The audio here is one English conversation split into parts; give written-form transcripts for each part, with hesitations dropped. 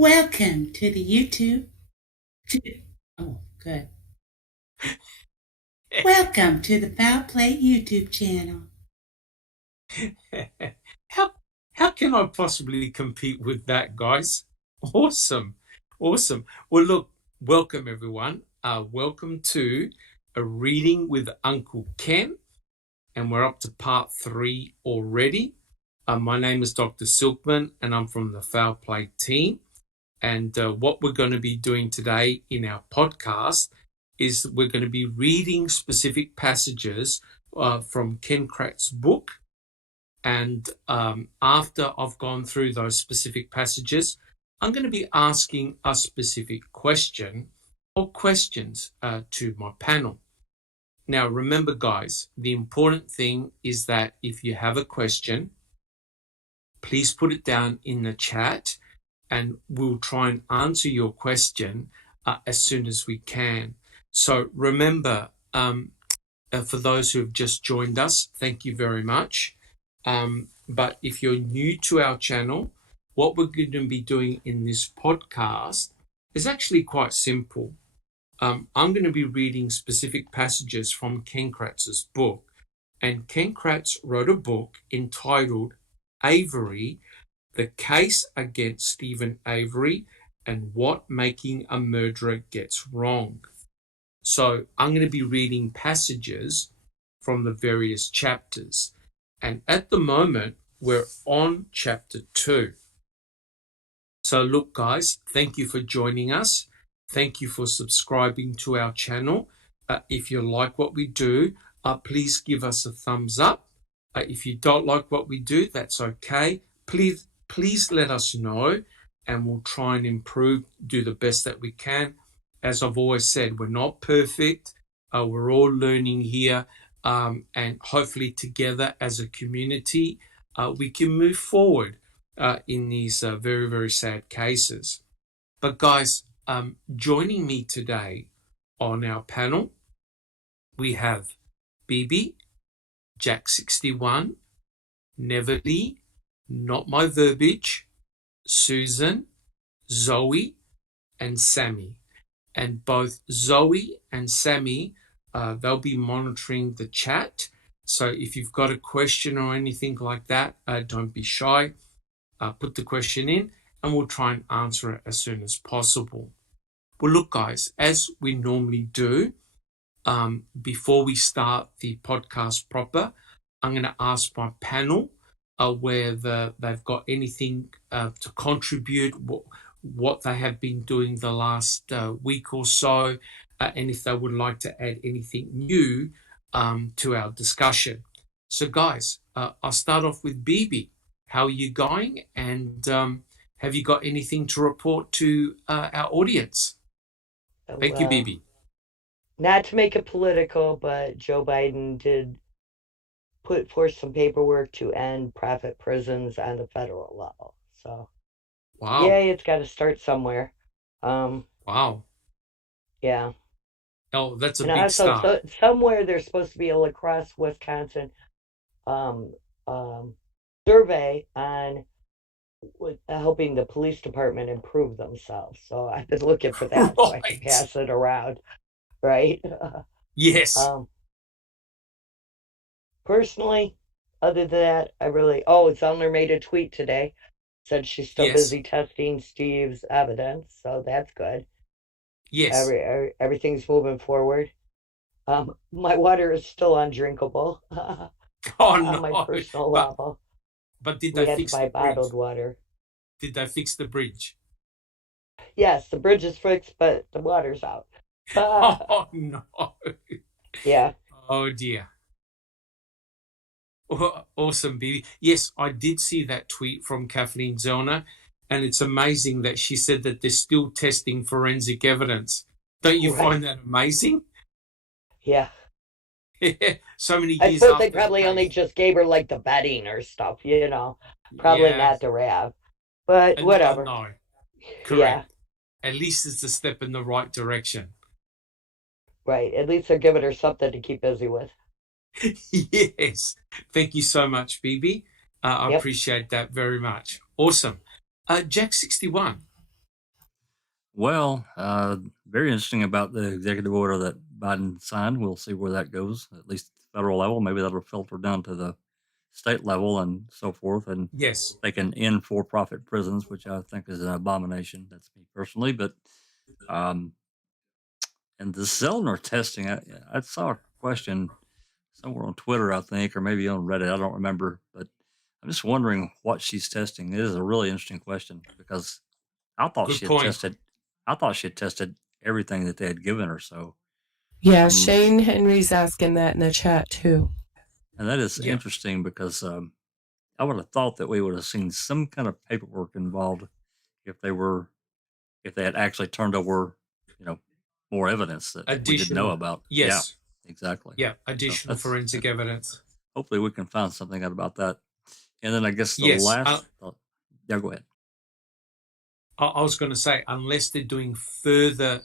Welcome to the YouTube. Oh, good. Welcome to the Foul Play YouTube channel. how how can I possibly compete with that, guys? Awesome, awesome. Well, look, welcome everyone. Welcome to a reading with Uncle Ken, and we're up to part 3 already. My name is Dr. Silkman, and I'm from the Foul Play team. And what we're going to be doing today in our podcast is we're going to be reading specific passages from Ken Kratz's book. And after I've gone through those specific passages, I'm going to be asking a specific question or questions to my panel. Now, remember, guys, the important thing is that if you have a question, please put it down in the chat and we'll try and answer your question as soon as we can. So remember, for those who have just joined us, thank you very much. But if you're new to our channel, what we're going to be doing in this podcast is actually quite simple. I'm going to be reading specific passages from Ken Kratz's book. And Ken Kratz wrote a book entitled Avery, The Case Against Stephen Avery and What Making a Murderer Gets Wrong. So I'm going to be reading passages from the various chapters. And at the moment, we're on chapter 2. So look, guys, thank you for joining us. Thank you for subscribing to our channel. If you like what we do, please give us a thumbs up. If you don't like what we do, that's okay. Please let us know, and we'll try and improve, do the best that we can. As I've always said, we're not perfect. We're all learning here. And hopefully together as a community, we can move forward in these very, very sad cases. But guys, joining me today on our panel, we have Bibi, Jack61, Neverly, Not My Verbiage, Susan, Zoe, and Sammy. And both Zoe and Sammy, they'll be monitoring the chat. So if you've got a question or anything like that, don't be shy. Put the question in and we'll try and answer it as soon as possible. Well, look, guys, as we normally do, before we start the podcast proper, I'm going to ask my panel whether they've got anything to contribute, what they have been doing the last week or so, and if they would like to add anything new to our discussion. So, guys, I'll start off with Bibi. How are you going? And have you got anything to report to our audience? Thank you, Bibi. Not to make it political, but Joe Biden did put forth some paperwork to end private prisons on the federal level. So, wow. Yay, it's got to start somewhere. Wow. Yeah. Oh, that's a big start. So, somewhere there's supposed to be a La Crosse, Wisconsin survey on helping the police department improve themselves. So I've been looking for that so I can pass it around. Right? Yes. Personally, other than that, Zellner made a tweet today. Said she's still busy testing Steve's evidence, so that's good. Yes. Everything's moving forward. My water is still undrinkable. No. On my personal level. But did they fix the bridge? Bottled water. Did they fix the bridge? Yes, the bridge is fixed, but the water's out. Oh, no. Yeah. Oh, dear. Awesome, Bibi. Yes, I did see that tweet from Kathleen Zellner, and it's amazing that she said that they're still testing forensic evidence. Don't you find that amazing? Yeah. So many years I suppose they probably only just gave her like the bedding or stuff, probably not the RAV, but whatever. No. Correct. Yeah. At least it's a step in the right direction. Right. At least they're giving her something to keep busy with. Yes. Thank you so much, Bibi. I appreciate that very much. Awesome. Jack61, Well, very interesting about the executive order that Biden signed. We'll see where that goes, at least at the federal level. Maybe that'll filter down to the state level and so forth. And Yes. they can end for-profit prisons, which I think is an abomination. That's me personally. But and the Zellner testing, I saw a question somewhere on Twitter, I think, or maybe on Reddit. I don't remember. But I'm just wondering what she's testing. It is a really interesting question because I thought Good she had point. tested. I thought she had tested everything that they had given her. So Yeah, Shane Henry's asking that in the chat too. And that is interesting because I would have thought that we would have seen some kind of paperwork involved if they had actually turned over, more evidence that we didn't know about. Yes. Yeah, exactly. Yeah, additional forensic evidence. Hopefully we can find something out about that. And then I guess the last... yeah, go ahead. I was going to say, unless they're doing further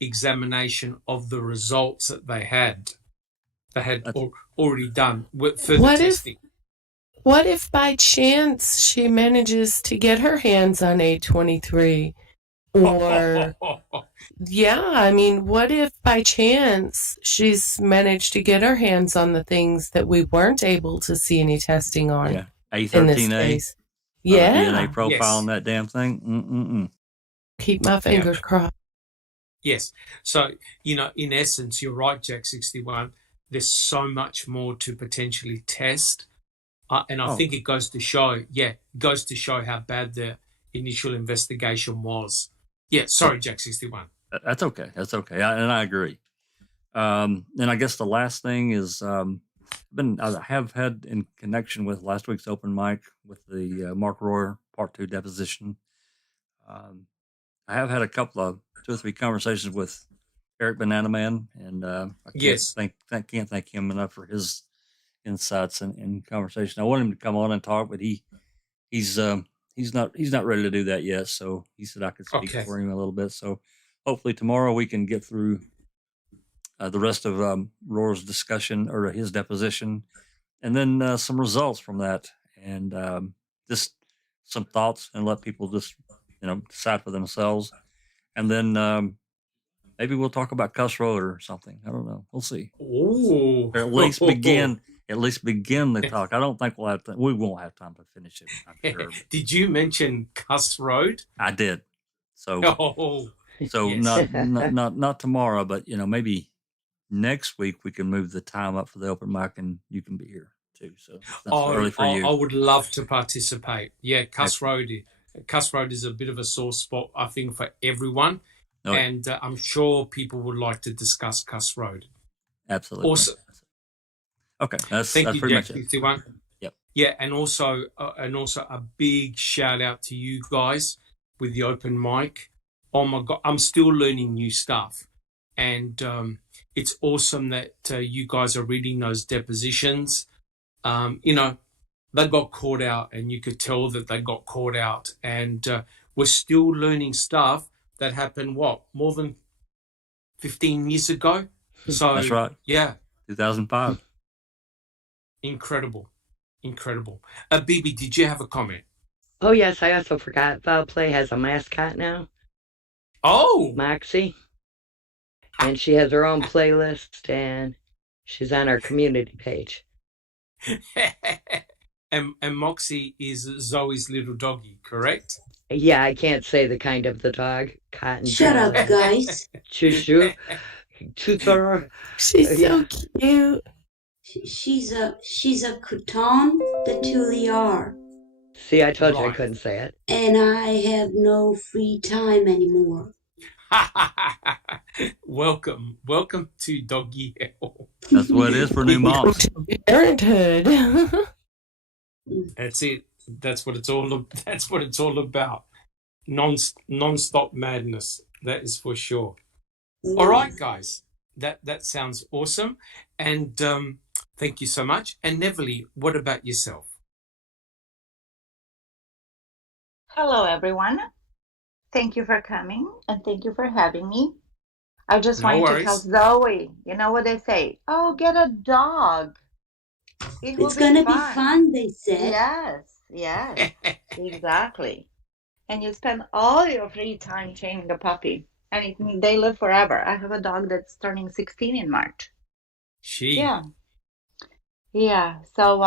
examination of the results that they had already done with further testing. What if by chance she manages to get her hands on A23? Or, yeah, I mean, what if by chance she's managed to get her hands on the things that we weren't able to see any testing on? Yeah, A13A. Yeah. DNA profile on that damn thing. Keep my fingers crossed. Yes. So, in essence, you're right, Jack 61. There's so much more to potentially test. And I think it goes to show, how bad the initial investigation was. Yeah, sorry, Jack 61. That's okay. And I agree. And I guess the last thing is I have had in connection with last week's open mic with the Mark Royer Part 2 deposition. I have had two or three conversations with Eric Banana Man, and I can't thank him enough for his insights and conversation. I want him to come on and talk, but he's not ready to do that yet. So he said I could speak for him a little bit. So hopefully tomorrow we can get through the rest of Roar's discussion or his deposition, and then some results from that, and just some thoughts, and let people just decide for themselves. And then maybe we'll talk about Cuss Road or something. I don't know. We'll see. Ooh. Or at least begin the talk. I don't think we won't have time to finish it, I'm sure. Did you mention Cuss Road? I did. So yes. not tomorrow, but maybe next week we can move the time up for the open mic and you can be here too. So that's early for you. I would love to participate. Yeah, Cuss Road is a bit of a sore spot, I think, for everyone. Oh, and I'm sure people would like to discuss Cuss Road. Absolutely. Awesome. Okay, that's Thank you, pretty Jack much it. 61. Yep. Yeah, and also a big shout out to you guys with the open mic. Oh my God, I'm still learning new stuff, and it's awesome that you guys are reading those depositions. They got caught out, and you could tell that they got caught out, and we're still learning stuff that happened more than 15 years ago. So that's right. Yeah, 2005. Incredible. Bibi, did you have a comment? Oh, yes, I also forgot. Foul Play has a mascot now. Oh! Moxie. And she has her own playlist, and she's on our community page. and Moxie is Zoe's little doggy, correct? Yeah, I can't say the kind of the dog. Cotton. Shut up, guys. Choo-choo. She's so cute. She's a Crouton de Tuliar. See, I told you I couldn't say it. And I have no free time anymore. Welcome to Doggy Hell. That's what it is for new moms. Parenthood. That's it. That's what it's all about. Non-stop madness. That is for sure. All right, guys. That sounds awesome. And thank you so much. And Neverly, what about yourself? Hello, everyone. Thank you for coming, and thank you for having me. I just wanted to tell Zoe, you know what they say? Oh, get a dog. It's going to be fun, they said. Yes, exactly. and you spend all your free time training a puppy, and they live forever. I have a dog that's turning 16 in March. Yeah. Yeah. So,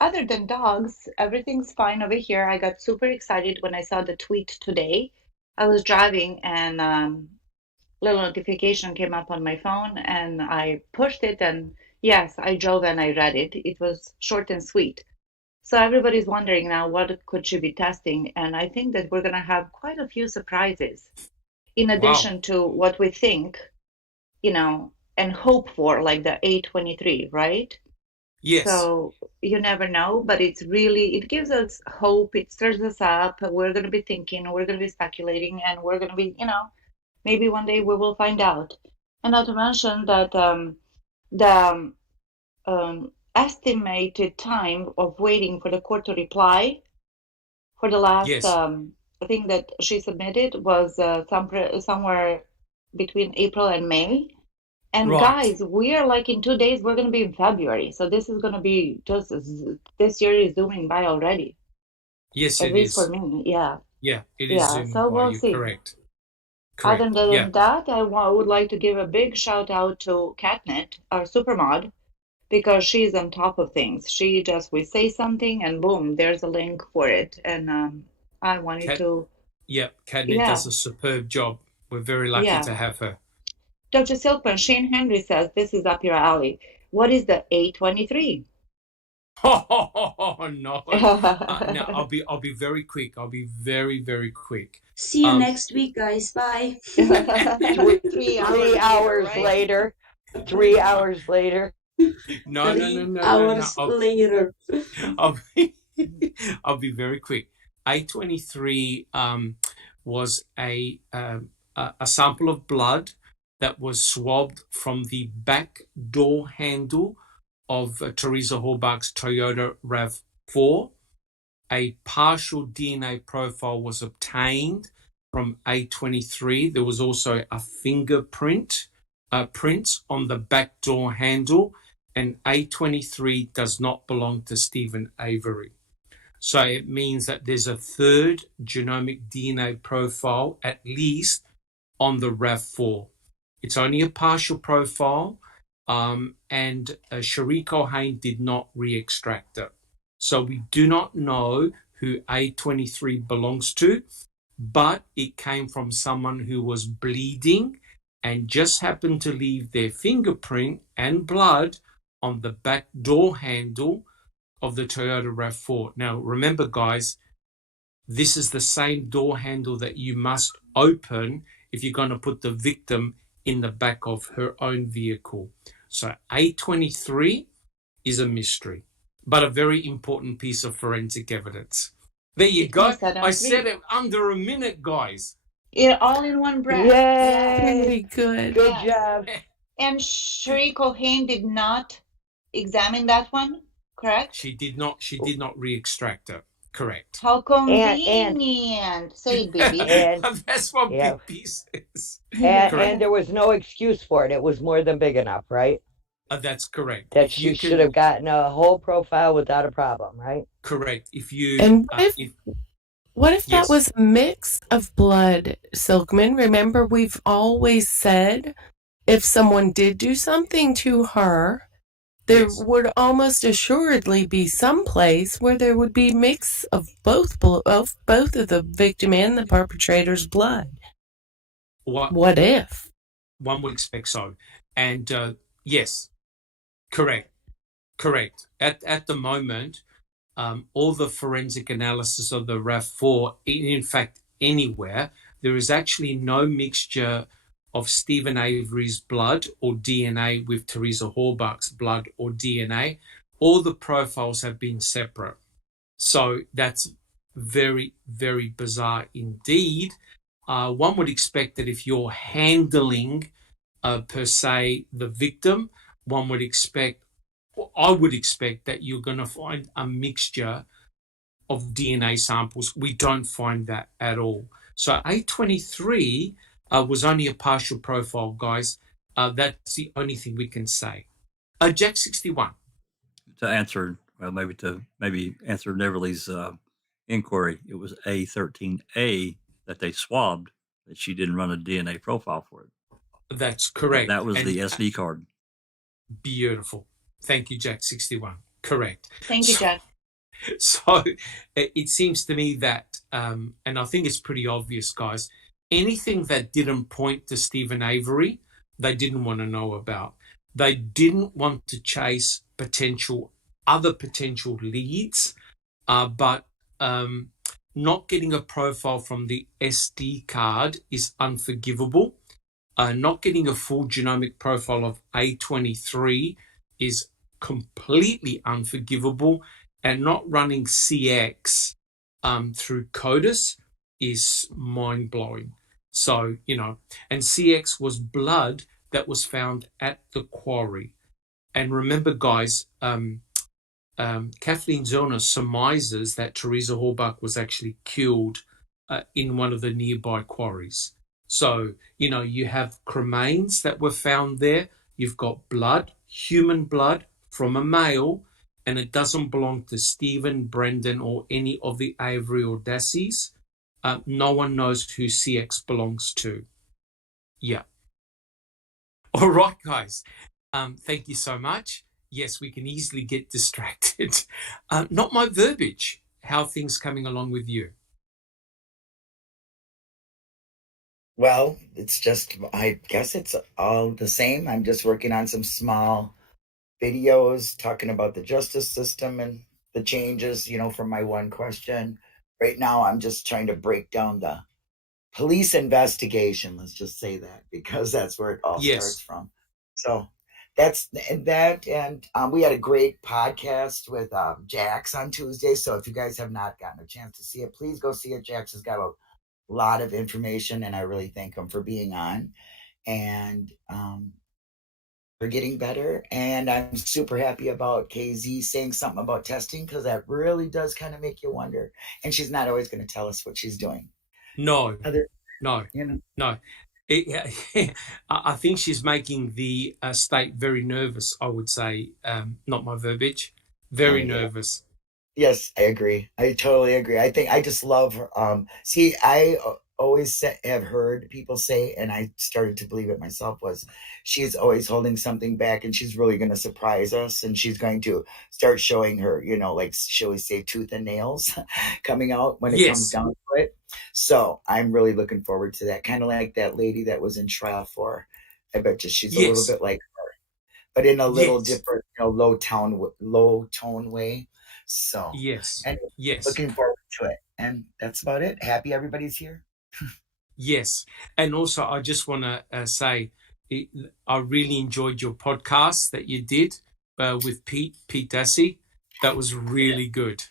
other than dogs, everything's fine over here. I got super excited when I saw the tweet today. I was driving and little notification came up on my phone and I pushed it, and yes, I drove and I read it. It was short and sweet. So everybody's wondering now what could she be testing, and I think that we're gonna have quite a few surprises in addition to what we think, and hope for, like the A23, right? Yes. So you never know, but it gives us hope. It stirs us up. We're going to be thinking, we're going to be speculating, and we're going to be, maybe one day we will find out. And not to mention that the estimated time of waiting for the court to reply for the last thing that she submitted was somewhere between April and May. And guys, we are like in 2 days, we're going to be in February. So this is going to be just, this year is zooming by already. Yes, at least for me. Yeah. Yeah, it is zooming so by. we'll You're see. correct. Other than that, I would like to give a big shout out to Catnet, our supermod, because she's on top of things. We say something and boom, there's a link for it. And I wanted to. Yeah, Catnet does a superb job. We're very lucky to have her. Dr. Silkman, Shane Henry says this is up your alley. What is the A23? Oh no! No, I'll be very quick. I'll be very, very quick. See you next week, guys. Bye. 3 hours later. 3 hours later. No. 3 hours later. I'll be very quick. A23 was a sample of blood that was swabbed from the back door handle of Teresa Horbach's Toyota RAV4. A partial DNA profile was obtained from A23. There was also a fingerprint print on the back door handle, and A23 does not belong to Stephen Avery. So it means that there's a third genomic DNA profile, at least, on the RAV4. It's only a partial profile, and Cherie Cohen did not re-extract it. So we do not know who A23 belongs to, but it came from someone who was bleeding and just happened to leave their fingerprint and blood on the back door handle of the Toyota RAV4. Now, remember, guys, this is the same door handle that you must open if you're going to put the victim in the back of her own vehicle. So A23 is a mystery, but a very important piece of forensic evidence. There you go. I said it under a minute, guys. All in one breath. Yay! Very good. Good job. And Cherie Cohen did not examine that one, correct? She did not re-extract it. Correct. How convenient. Say it, baby. That's what Big B says. And there was no excuse for it. It was more than big enough, right? That's correct. That she should have gotten a whole profile without a problem, right? Correct. What if that was a mix of blood, Silkman? Remember, we've always said if someone did do something to her, there would almost assuredly be some place where there would be mix of both of the victim and the perpetrator's blood. What if? One would expect so. And yes, correct. At the moment, all the forensic analysis of the RAV4, in fact, anywhere, there is actually no mixture of Stephen Avery's blood or DNA with Teresa Horbach's blood or DNA. All the profiles have been separate. So that's very, very bizarre indeed. One would expect that if you're handling, per se, the victim, I would expect that you're going to find a mixture of DNA samples. We don't find that at all. So A23 was only a partial profile, guys. That's the only thing we can say. Jack 61. To answer, maybe answer Neverly's inquiry, it was A13A that they swabbed, that she didn't run a DNA profile for it. That's correct. That was the SD card. Beautiful. Thank you, Jack61. Correct. Thank you, Jack. So it seems to me that, and I think it's pretty obvious, guys, anything that didn't point to Stephen Avery, they didn't want to know about. They didn't want to chase other potential leads, but not getting a profile from the SD card is unforgivable. Not getting a full genomic profile of A23 is completely unforgivable, and not running CX through CODIS is mind-blowing. So, and CX was blood that was found at the quarry. And remember, guys, Kathleen Zellner surmises that Teresa Halbach was actually killed in one of the nearby quarries. So, you have cremains that were found there. You've got blood, human blood from a male, and it doesn't belong to Stephen, Brendan, or any of the Avery or Dasseys. No one knows who CX belongs to. Yeah. All right, guys. Thank you so much. Yes, we can easily get distracted. Not my verbiage. How are things coming along with you? Well, it's just, I guess it's all the same. I'm just working on some small videos talking about the justice system and the changes, from my one question. Right now, I'm just trying to break down the police investigation. Let's just say that, because that's where it all starts from. So that's that. And we had a great podcast with Jax on Tuesday. So if you guys have not gotten a chance to see it, please go see it. Jax has got a lot of information, and I really thank him for being on. And we're getting better, and I'm super happy about KZ saying something about testing, because that really does kind of make you wonder. And she's not always going to tell us what she's doing. No. I think she's making the state very nervous, I would say. Not my verbiage. Very nervous. Yes, I agree. I totally agree. I think I just love her. I always have heard people say, and I started to believe it myself, was she's always holding something back, and she's really going to surprise us, and she's going to start showing her, like, shall we say, tooth and nails coming out when it comes down to it. So I'm really looking forward to that. Kind of like that lady that was in trial for, I bet you she's a little bit like her, but in a little different, low tone way. So looking forward to it. And that's about it. Happy everybody's here. Yes. And also, I just want to say, I really enjoyed your podcast that you did with Pete Dassey. That was really good.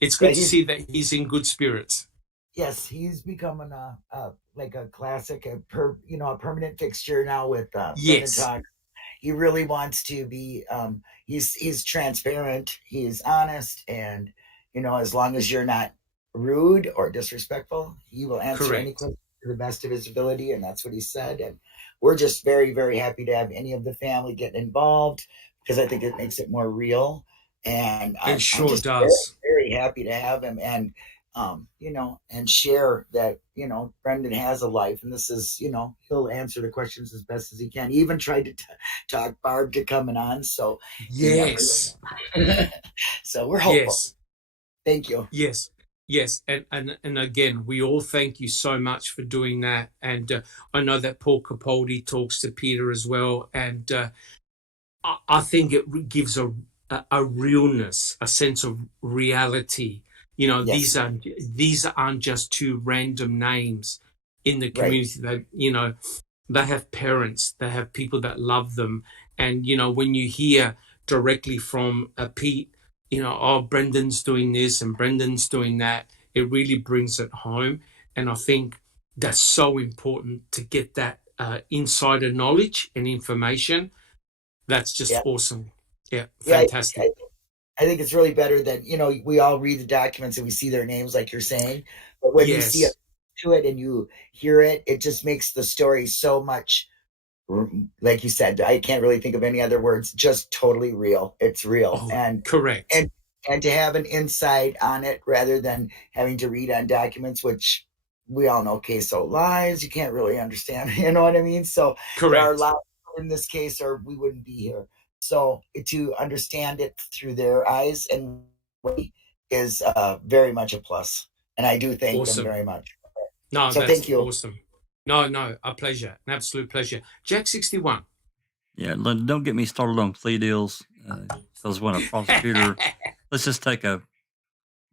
It's good to see that he's in good spirits. Yes, he's becoming like a classic, a permanent fixture now with Talk. He really wants to be. He's transparent. He's honest, and as long as you're not rude or disrespectful, he will answer any question to the best of his ability, and that's what he said. And we're just very, very happy to have any of the family get involved, because I think it makes it more real. And I'm just very, very happy to have him, and and share that Brendan has a life, and this is he'll answer the questions as best as he can. He even tried to talk Barb to coming on, so so we're hopeful. Thank you. Yes, and again, we all thank you so much for doing that. And I know that Paul Capaldi talks to Peter as well, and I think it gives a realness, a sense of reality. These aren't just two random names in the community. They, they have parents, they have people that love them, and when you hear directly from Pete, Brendan's doing this and Brendan's doing that, it really brings it home. And I think that's so important to get that insider knowledge and information. That's just awesome. Yeah, fantastic. I think it's really better that, we all read the documents and we see their names, like you're saying. But when you see it and you hear it, it just makes the story so much, like you said, I can't really think of any other words, just totally real. It's real. Correct. And and to have an insight on it rather than having to read on documents, which we all know CASO lies. You can't really understand, you know what I mean? So Correct. There are a lot in this case, or we wouldn't be here. So to understand it through their eyes and is very much a plus. And I do thank them very much. No, so that's thank you. Awesome. No, a pleasure, an absolute pleasure. Jack 61. Yeah, don't get me started on plea deals, because when a prosecutor, let's just take a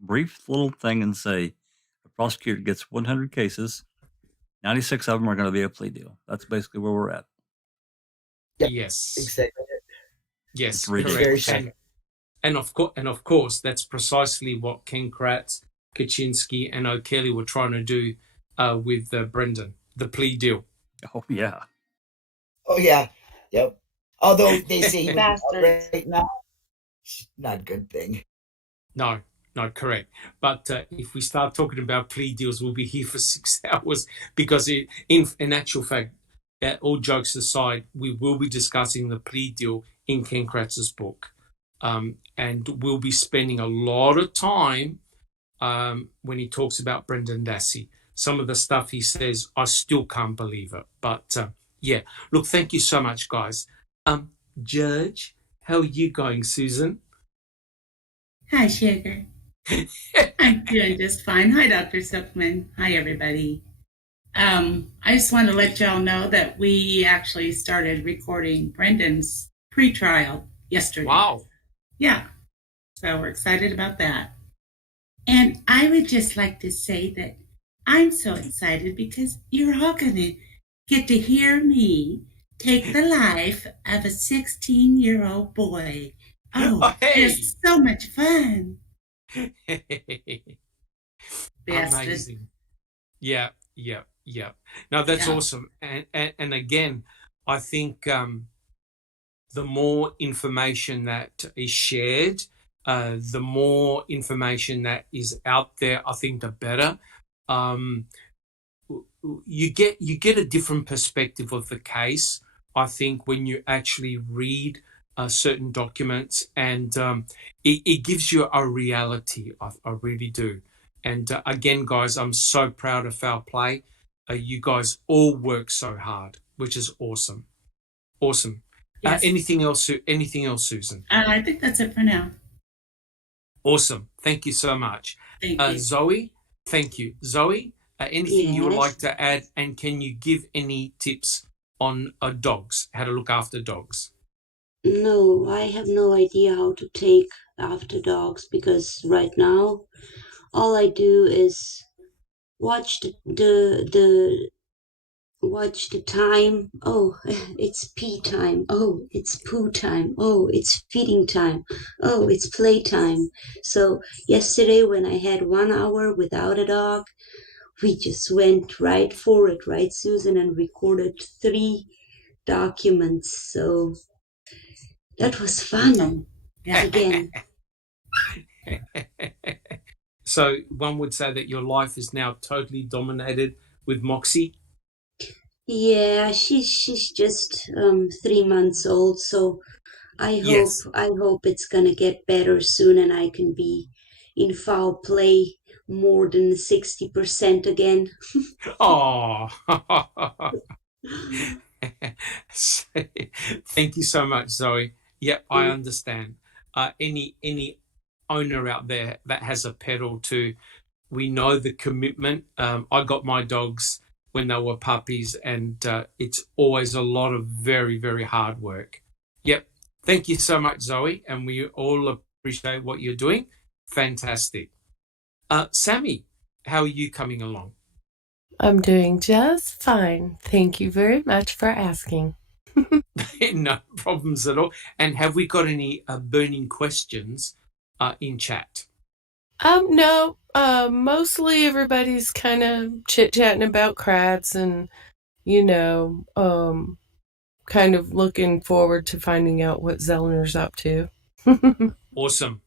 brief little thing and say a prosecutor gets 100 cases, 96 of them are going to be a plea deal. That's basically where we're at. Yep, Yes, exactly. Yes, correct. And of course, that's precisely what Ken Kratz, Kaczynski, and O'Kelly were trying to do with Brendan, the plea deal. Oh yeah. Oh yeah. Yep. Although they say he was Bastards. right now, not a good thing. No, correct. But if we start talking about plea deals, we'll be here for 6 hours because in actual fact, all jokes aside, we will be discussing the plea deal in Ken Kratz's book. And we'll be spending a lot of time when he talks about Brendan Dassey. Some of the stuff he says, I still can't believe it. But yeah, look, thank you so much, guys. Judge, how are you going, Susan? Hi, Sugar. I'm doing just fine. Hi, Dr. Silkman. Hi, everybody. I just want to let y'all know that we actually started recording Brendan's pretrial yesterday. Wow. Yeah. So we're excited about that. And I would just like to say that I'm so excited because you're all going to get to hear me take the life of a 16-year-old boy. Oh, hey. It's so much fun. Amazing. Yeah. No, that's awesome. And again, I think the more information that is shared, the more information that is out there, I think the better. You get a different perspective of the case, I think, when you actually read certain documents, and it gives you a reality. I really do. And again, guys, I'm so proud of Foul Play. You guys all work so hard, which is awesome. Awesome. Yes. Anything else, Susan? I think that's it for now. Awesome. Thank you so much. Thank you. Zoe, thank you. Zoe, anything you would like to add? And can you give any tips on dogs, how to look after dogs? No, I have no idea how to take after dogs because right now all I do is watch the time. Oh, it's pee time. Oh, it's poo time. Oh, it's feeding time. Oh, it's play time. So yesterday when I had 1 hour without a dog, we just went right for it, right, Susan, and recorded 3 documents. So that was fun. Yeah. Again. So one would say that your life is now totally dominated with Moxie. Yeah, she's just 3 months old, so I hope it's gonna get better soon and I can be in Foul Play more than 60% again. Oh. Thank you so much, Zoe. Yeah, I understand. Any owner out there that has a pet or two, we know the commitment. I got my dogs when they were puppies, and it's always a lot of very, very hard work. Yep. Thank you so much, Zoe, and we all appreciate what you're doing. Fantastic. Sammy, how are you coming along? I'm doing just fine. Thank you very much for asking. No problems at all. And have we got any burning questions in chat? No. Mostly everybody's kind of chit-chatting about Kratz and, kind of looking forward to finding out what Zellner's up to. Awesome.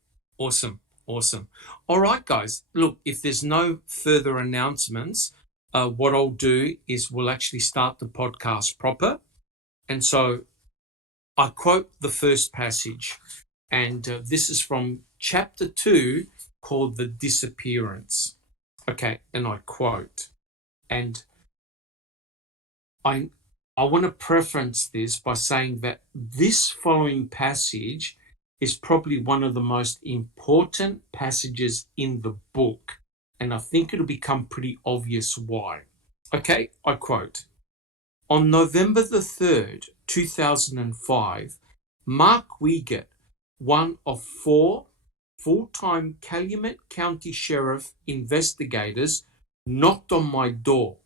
All right, guys. Look, if there's no further announcements, what I'll do is we'll actually start the podcast proper. And so I quote the first passage, and this is from chapter 2 called The Disappearance. Okay, and I quote, and I want to preference this by saying that this following passage is probably one of the most important passages in the book, and I think it'll become pretty obvious why. Okay, I quote, on November the 3rd, 2005, Mark Wiegert, one of 4 full-time Calumet County Sheriff investigators, knocked on my door.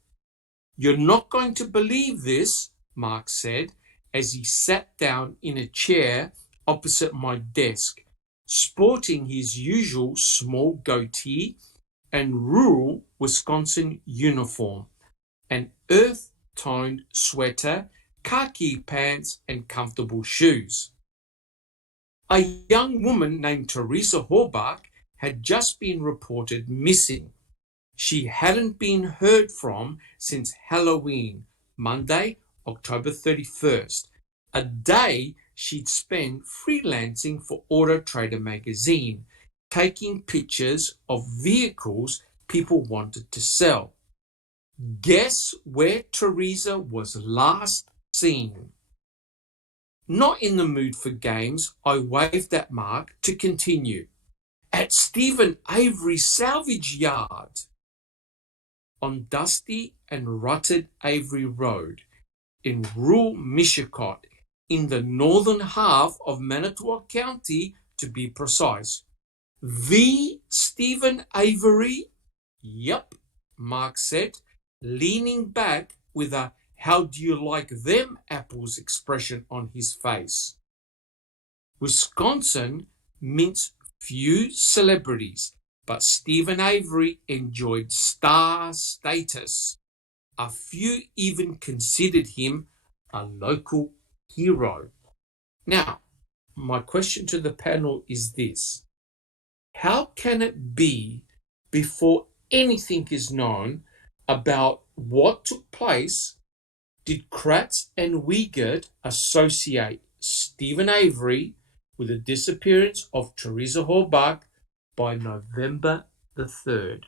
You're not going to believe this, Mark said, as he sat down in a chair opposite my desk, sporting his usual small goatee and rural Wisconsin uniform, an earth-toned sweater, khaki pants, and comfortable shoes. A young woman named Teresa Horbach had just been reported missing. She hadn't been heard from since Halloween, Monday, October 31st, a day she'd spent freelancing for Auto Trader magazine, taking pictures of vehicles people wanted to sell. Guess where Teresa was last seen? Not in the mood for games, I waved at Mark to continue. At Stephen Avery's salvage yard. On dusty and rutted Avery Road in rural Michicot in the northern half of Manitowoc County, to be precise. The Stephen Avery? Yep, Mark said, leaning back with a "how do you like them apples" expression on his face. Wisconsin mints few celebrities, but Stephen Avery enjoyed star status. A few even considered him a local hero. Now, my question to the panel is this. How can it be, before anything is known about what took place, did Kratz and Wiegert associate Stephen Avery with the disappearance of Teresa Horbach by November the 3rd?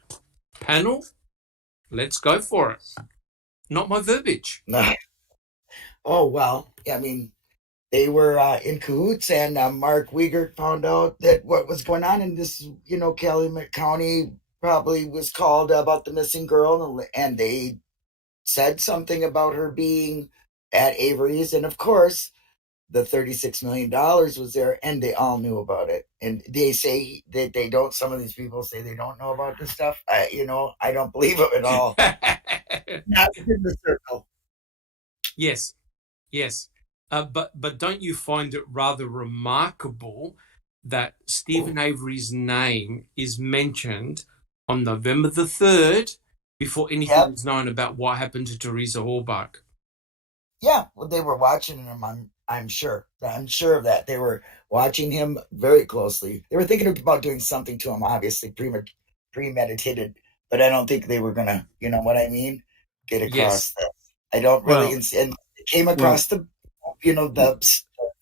Panel, let's go for it. Not my verbiage. Oh, well, I mean, they were in cahoots, and Mark Wiegert found out that what was going on in this, Calumet County probably was called about the missing girl, and they said something about her being at Avery's, and of course, the $36 million was there, and they all knew about it. And they say that they don't, some of these people say they don't know about this stuff. I don't believe it at all. Not in the circle. Yes. But don't you find it rather remarkable that Stephen Avery's name is mentioned on November the 3rd before anything is known about what happened to Teresa Horbach? Yeah, well, they were watching him. I'm sure of that. They were watching him very closely. They were thinking about doing something to him, obviously premeditated, but I don't think they were gonna, you know what I mean, get across that. I don't really, and it came across the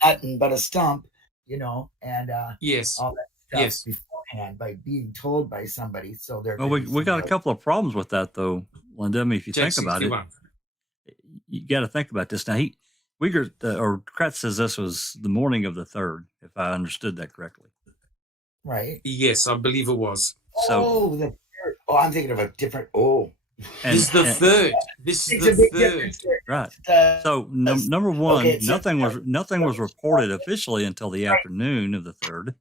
nothing but a stump, and all that stuff beforehand by being told by somebody. So there. Well, we got a couple of problems with that, though, Linda. I mean, if you think about it, you got to think about this. Now, Wiegert or Kratz says this was the morning of the 3rd, if I understood that correctly. Right. Yes, I believe it was. So, the 3rd. Oh, I'm thinking of a different. This is the 3rd. This is the 3rd. Right. So number one, nothing was reported officially until the afternoon of the 3rd.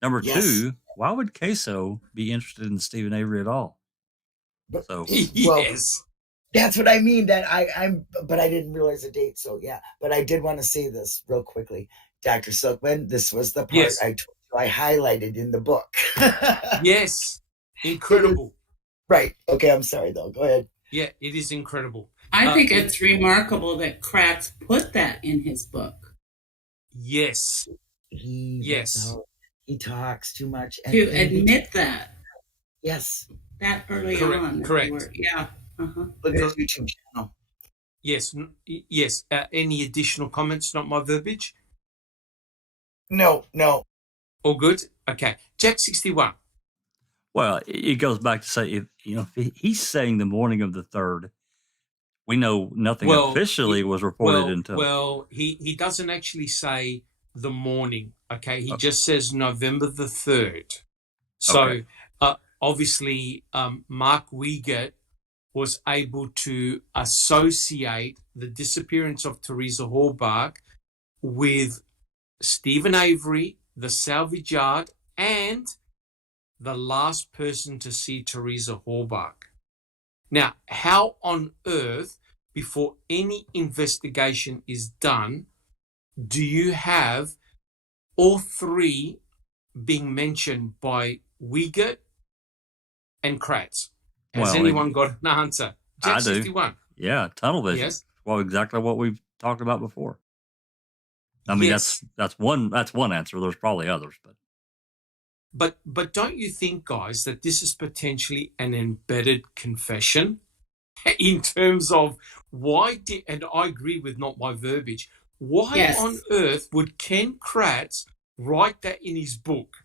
Number two, why would CASO be interested in Stephen Avery at all? Yes. That's what I mean. That but I didn't realize the date. So yeah, but I did want to say this real quickly, Dr. Silkman. This was the part I highlighted in the book. Yes, incredible. Right. Okay. I'm sorry though. Go ahead. Yeah, it is incredible. I think it's remarkable that Kratz put that in his book. Yes. He talks too much to admit that. Yes. That early on. Correct. Yeah. Look at his YouTube channel. Yes. Any additional comments? Not my verbiage? No. All good? Okay, Jack 61. Well, it goes back to say, if he's saying the morning of the 3rd, we know nothing officially was reported until. Well, he doesn't actually say the morning. Okay, he just says November the 3rd. So obviously, Mark Wiegert was able to associate the disappearance of Teresa Halbach with Stephen Avery, the salvage yard, and the last person to see Teresa Halbach. Now, how on earth, before any investigation is done, do you have all three being mentioned by Wiegert and Kratz? Has anyone got an answer? Jack 61. Yeah, tunnel vision. Yes. Well, exactly what we've talked about before. I mean, yes. that's one answer. There's probably others, but don't you think, guys, that this is potentially an embedded confession in terms of why did, and I agree with not my verbiage, why on earth would Ken Kratz write that in his book?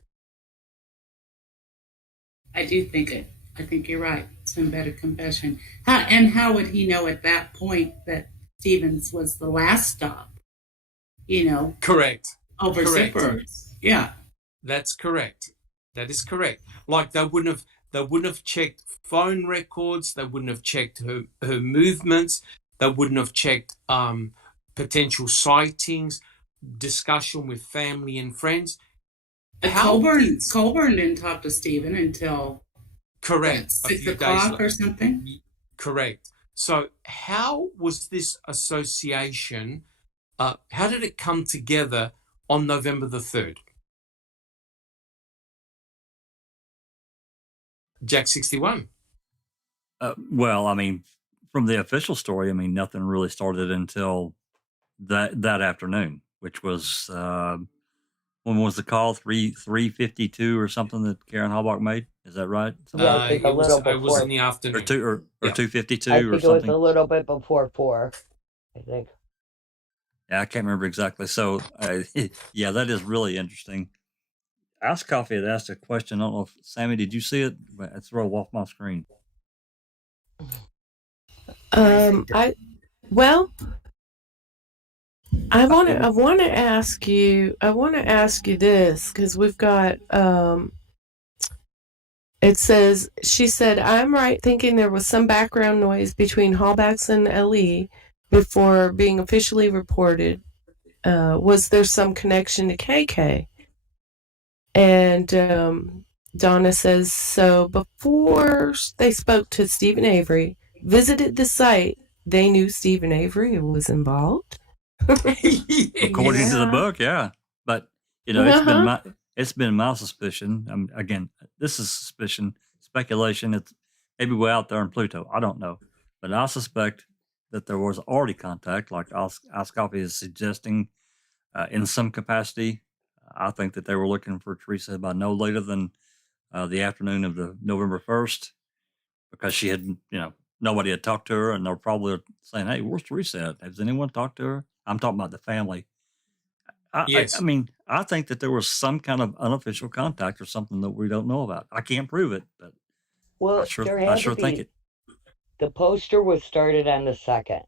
I do think it. I think you're right. It's an embedded confession. How would he know at that point that Stevens was the last stop? Correct. Over zippers. Yeah. That's correct. That is correct. Like they wouldn't have checked phone records. They wouldn't have checked her movements. They wouldn't have checked potential sightings, discussion with family and friends. Colburn didn't talk to Stephen until correct 6 o'clock or something. Correct. So how was this association? How did it come together on November the 3rd? Jack 61. Well, I mean, from the official story, I mean, nothing really started until that afternoon, which was when was the call? 3:52 or something that Karen Halbach made? Is that right? Yeah, I think a little before. It was in the afternoon. Or 2:52 or something. I think it was a little bit before 4. I think. Yeah, I can't remember exactly. So, yeah, that is really interesting. Ice Coffee had asked a question. I don't know if Sammy, did you see it? It's rolled off my screen. I want to ask you this, because we've got it says, she said, I'm right thinking there was some background noise between Hallbacks and LE before being officially reported. Was there some connection to KK? And Donna says, so before they spoke to Stephen Avery, visited the site, they knew Stephen Avery was involved? According to the book, yeah. But, it's been my suspicion. Again, this is speculation. It's maybe we're out there in Pluto. I don't know. But I suspect that there was already contact, like Ice Coffee is suggesting, in some capacity. I think that they were looking for Teresa by no later than the afternoon of the November 1st, because she had, nobody had talked to her, and they're probably saying, hey, where's Teresa at? Has anyone talked to her? I'm talking about the family. Yes. I mean, I think that there was some kind of unofficial contact or something that we don't know about. I can't prove it, but I sure think it. The poster was started on the 2nd.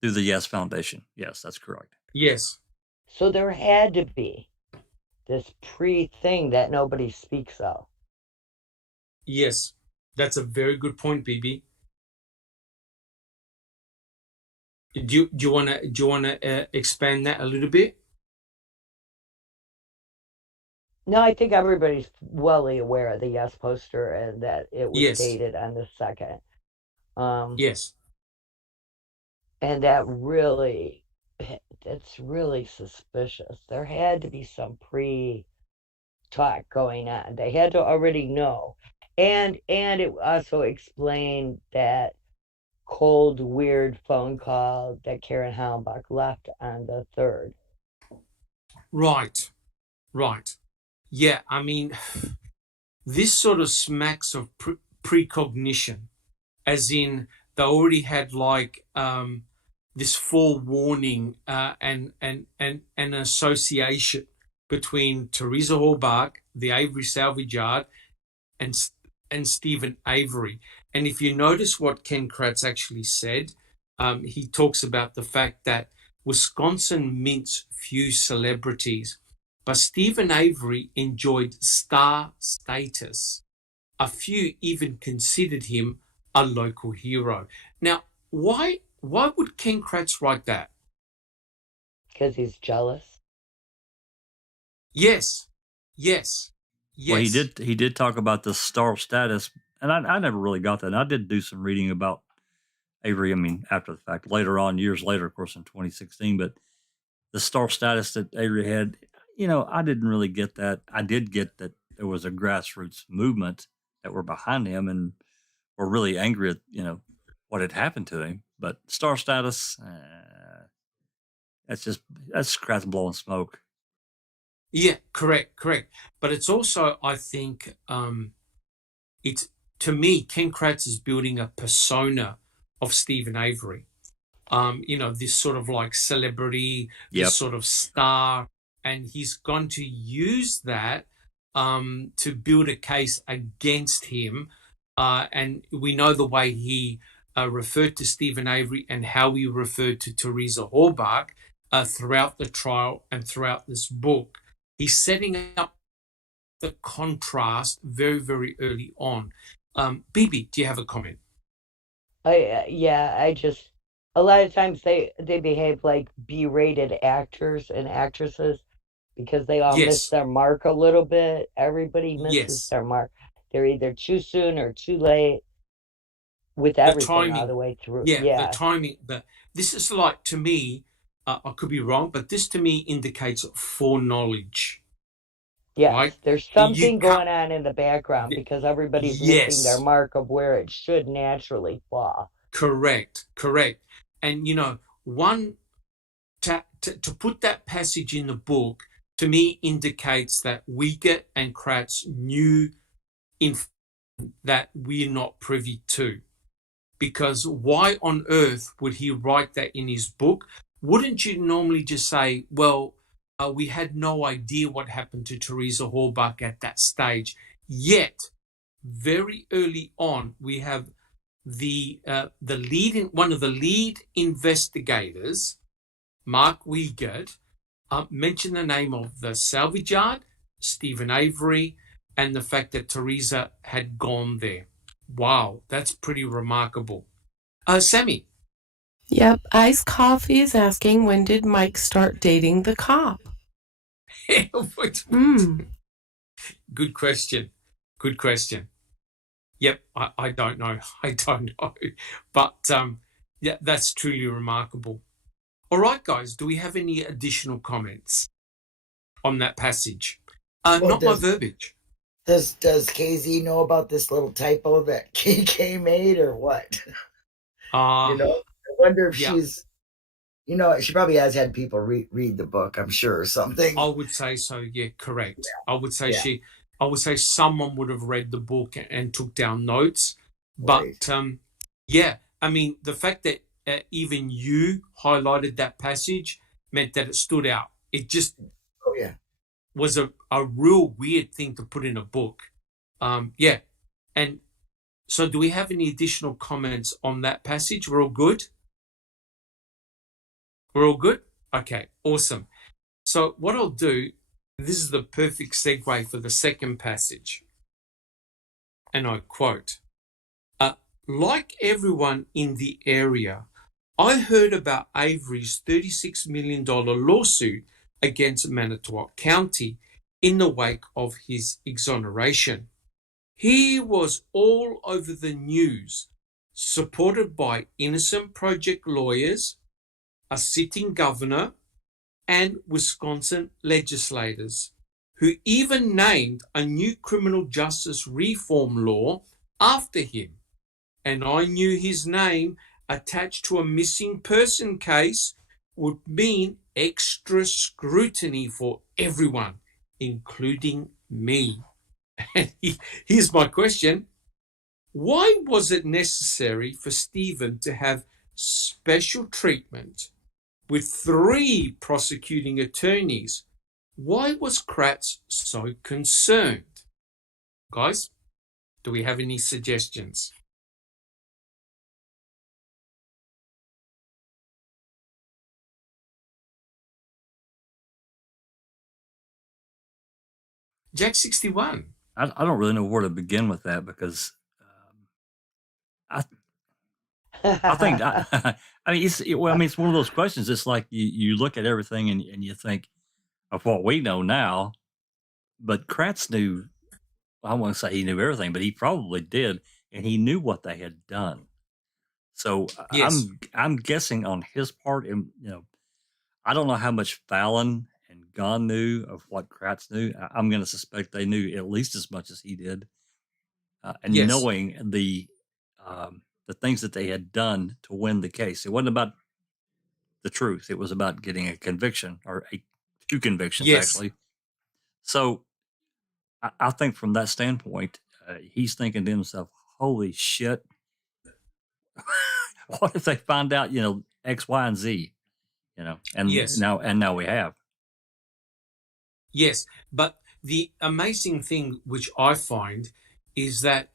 Through the Yes Foundation. Yes, that's correct. Yes. So there had to be this pre-thing that nobody speaks of. Yes, that's a very good point, BB. Do you want to expand that a little bit? No, I think everybody's well aware of the Yes poster and that it was dated on the 2nd. Yes. And that's really suspicious. There had to be some pre-talk going on. They had to already know. And it also explained that cold, weird phone call that Karen Halbach left on the 3rd. Right. Yeah, I mean, this sort of smacks of precognition, as in they already had like this forewarning and an association between Teresa Hallbach, the Avery salvage yard, and Stephen Avery. And if you notice what Ken Kratz actually said, he talks about the fact that Wisconsin mints few celebrities, but Stephen Avery enjoyed star status. A few even considered him a local hero. Now, why would Ken Kratz write that? Because he's jealous. Yes. Well, he did talk about the star status, and I never really got that. And I did do some reading about Avery. I mean, after the fact, later on, years later, of course, in 2016. But the star status that Avery had, I didn't really get that. I did get that there was a grassroots movement that were behind him and were really angry at what had happened to him. But star status, that's Kratz blowing smoke. Yeah, correct. But it's also, I think, it's, to me, Ken Kratz is building a persona of Stephen Avery. This sort of like celebrity, this sort of star, and he's going to use that to build a case against him. And we know the way he referred to Stephen Avery and how he referred to Teresa Hallbach throughout the trial and throughout this book. He's setting up the contrast very, very early on. Bibi, do you have a comment? I just, a lot of times they behave like B-rated actors and actresses because they all miss their mark a little bit. Everybody misses their mark. They're either too soon or too late with everything all the way through. The timing. This is like, to me, I could be wrong, but this to me indicates foreknowledge. Yes, right? There's something going on in the background because everybody's missing their mark of where it should naturally fall. Correct. And, one, to put that passage in the book, to me, indicates that Wiegert and Kratz knew that we're not privy to. Because why on earth would he write that in his book? Wouldn't you normally just say, well, we had no idea what happened to Teresa Hallbach at that stage. Yet, very early on, we have one of the lead investigators, Mark Wiegert, mention the name of the salvage yard, Stephen Avery, and the fact that Teresa had gone there. Wow, that's pretty remarkable. Sammy. Yep, Iced Coffee is asking, when did Mike start dating the cop? Good question. Yep, I don't know. But that's truly remarkable. All right, guys, do we have any additional comments on that passage? Not my verbiage. Does KZ know about this little typo that KK made or what? I wonder if she's, she probably has had people read the book, I'm sure, or something. I would say so, yeah, correct. I would say someone would have read the book and took down notes. But, I mean, the fact that even you highlighted that passage meant that it stood out. It just was a real weird thing to put in a book. And so do we have any additional comments on that passage? We're all good? Okay, awesome. So what I'll do, this is the perfect segue for the second passage. And I quote, like everyone in the area, I heard about Avery's $36 million lawsuit against Manitowoc County in the wake of his exoneration. He was all over the news, supported by Innocent Project lawyers, a sitting governor, and Wisconsin legislators, who even named a new criminal justice reform law after him. And I knew his name attached to a missing person case would mean extra scrutiny for everyone, including me. And here's my question. Why was it necessary for Stephen to have special treatment with 3 prosecuting attorneys Why was Kratz so concerned? Guys, do we have any suggestions? Jack 61. I don't really know where to begin with that because I think I mean it's it's one of those questions. It's like you look at everything and you think of what we know now, but Kratz knew. I won't say he knew everything, but he probably did, and he knew what they had done. So Yes. I'm guessing on his part, and I don't know how much Fallon and Gunn knew of what Kratz knew. I'm going to suspect they knew at least as much as he did, and Yes. knowing the things that they had done to win the case. It wasn't about the truth; it was about getting a conviction or two convictions, Yes. actually. So I think from that standpoint, he's thinking to himself, "Holy shit! What if they find out, X, Y, and Z, and Yes. now we have." Yes, but the amazing thing which I find is that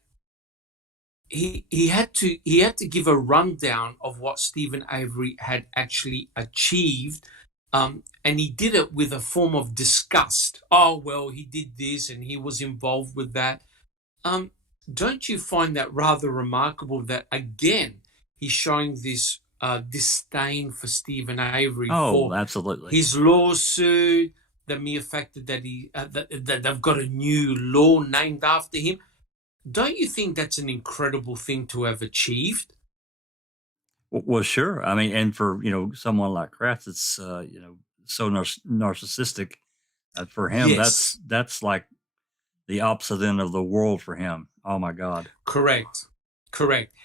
he had to give a rundown of what Stephen Avery had actually achieved, and he did it with a form of disgust. Oh well, he did this and he was involved with that. Don't you find that rather remarkable that again he's showing this disdain for Stephen Avery for absolutely his lawsuit, the mere fact that he that they've got a new law named after him. Don't you think that's an incredible thing to have achieved? Well, sure. I mean, and for someone like Kratz, it's so narcissistic. For him, Yes. that's like the opposite end of the world for him. Oh my God. Correct.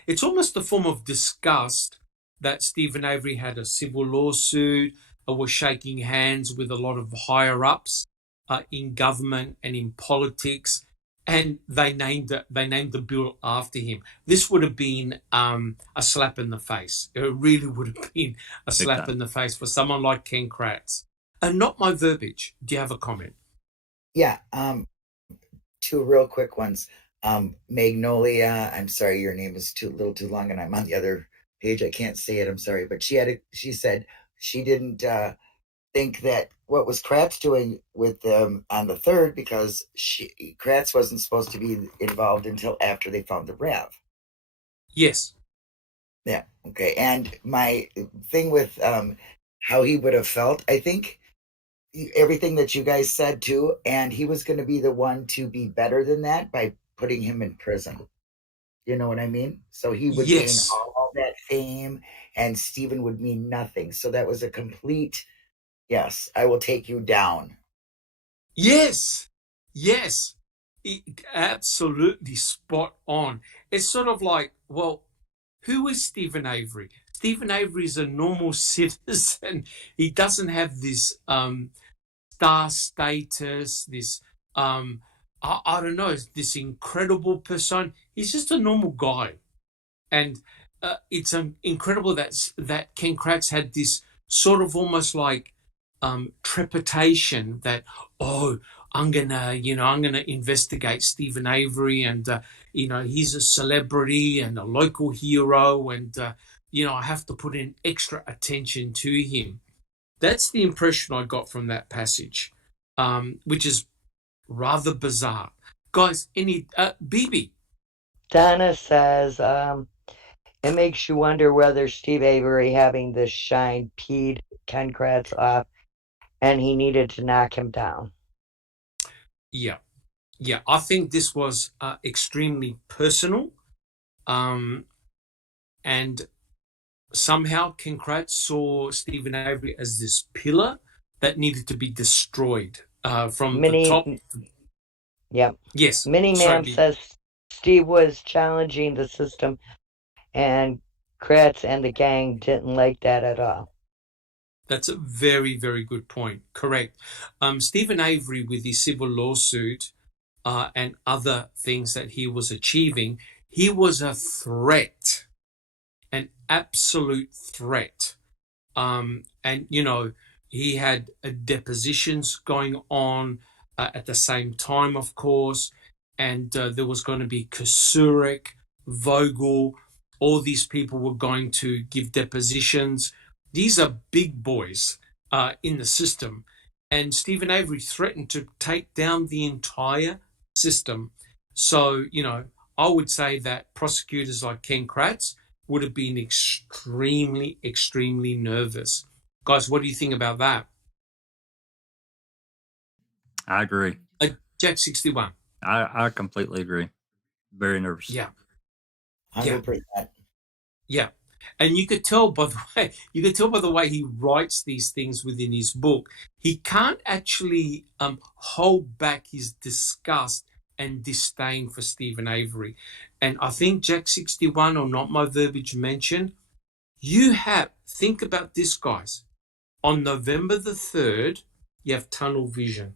It's almost a form of disgust that Stephen Avery had a civil lawsuit, was shaking hands with a lot of higher ups in government and in politics, and they named the bill after him. This would have been a slap in the face. It really would have been a slap in the face for someone like Ken Kratz. And not my verbiage. Do you have a comment? Yeah, two real quick ones. Magnolia, I'm sorry, your name is a little too long, and I'm on the other page. I can't say it. I'm sorry, but she said she didn't think that what was Kratz doing with them on the 3rd because Kratz wasn't supposed to be involved until after they found the RAV. Yes. Yeah. Okay. And my thing with how he would have felt, I think everything that you guys said too, and he was going to be the one to be better than that by putting him in prison. You know what I mean? So he would gain all that fame and Stephen would mean nothing. So that was a complete, yes, I will take you down. Yes. Absolutely spot on. It's sort of like, well, who is Stephen Avery? Stephen Avery is a normal citizen. He doesn't have this star status, this I don't know, this incredible person. He's just a normal guy, and it's incredible that Ken Kratz had this sort of almost like trepidation that I'm gonna investigate Stephen Avery, and he's a celebrity and a local hero, and I have to put in extra attention to him. That's the impression I got from that passage, which is rather bizarre. Guys, any BB? Donna says it makes you wonder whether Steve Avery having this shine peed Ken Kratz off, and he needed to knock him down. Yeah. I think this was extremely personal, and somehow Ken Kratz saw Stephen Avery as this pillar that needed to be destroyed from the top. Yep. Yes. Miniman says Steve was challenging the system, and Kratz and the gang didn't like that at all. That's a very, very good point. Correct. Stephen Avery, with his civil lawsuit and other things that he was achieving, he was a threat, an absolute threat. And, He had depositions going on at the same time, of course, and there was going to be Kasurik, Vogel, all these people were going to give depositions. These are big boys in the system, and Stephen Avery threatened to take down the entire system. So, I would say that prosecutors like Ken Kratz would have been extremely, extremely nervous. Guys, what do you think about that? I agree. Jack 61. I completely agree. Very nervous. Yeah. I would agree with that. Yeah. And you could tell by the way he writes these things within his book, he can't actually hold back his disgust and disdain for Stephen Avery. And I think Jack 61, or Not My Verbiage, mentioned, think about this, guys. On November the 3rd, you have tunnel vision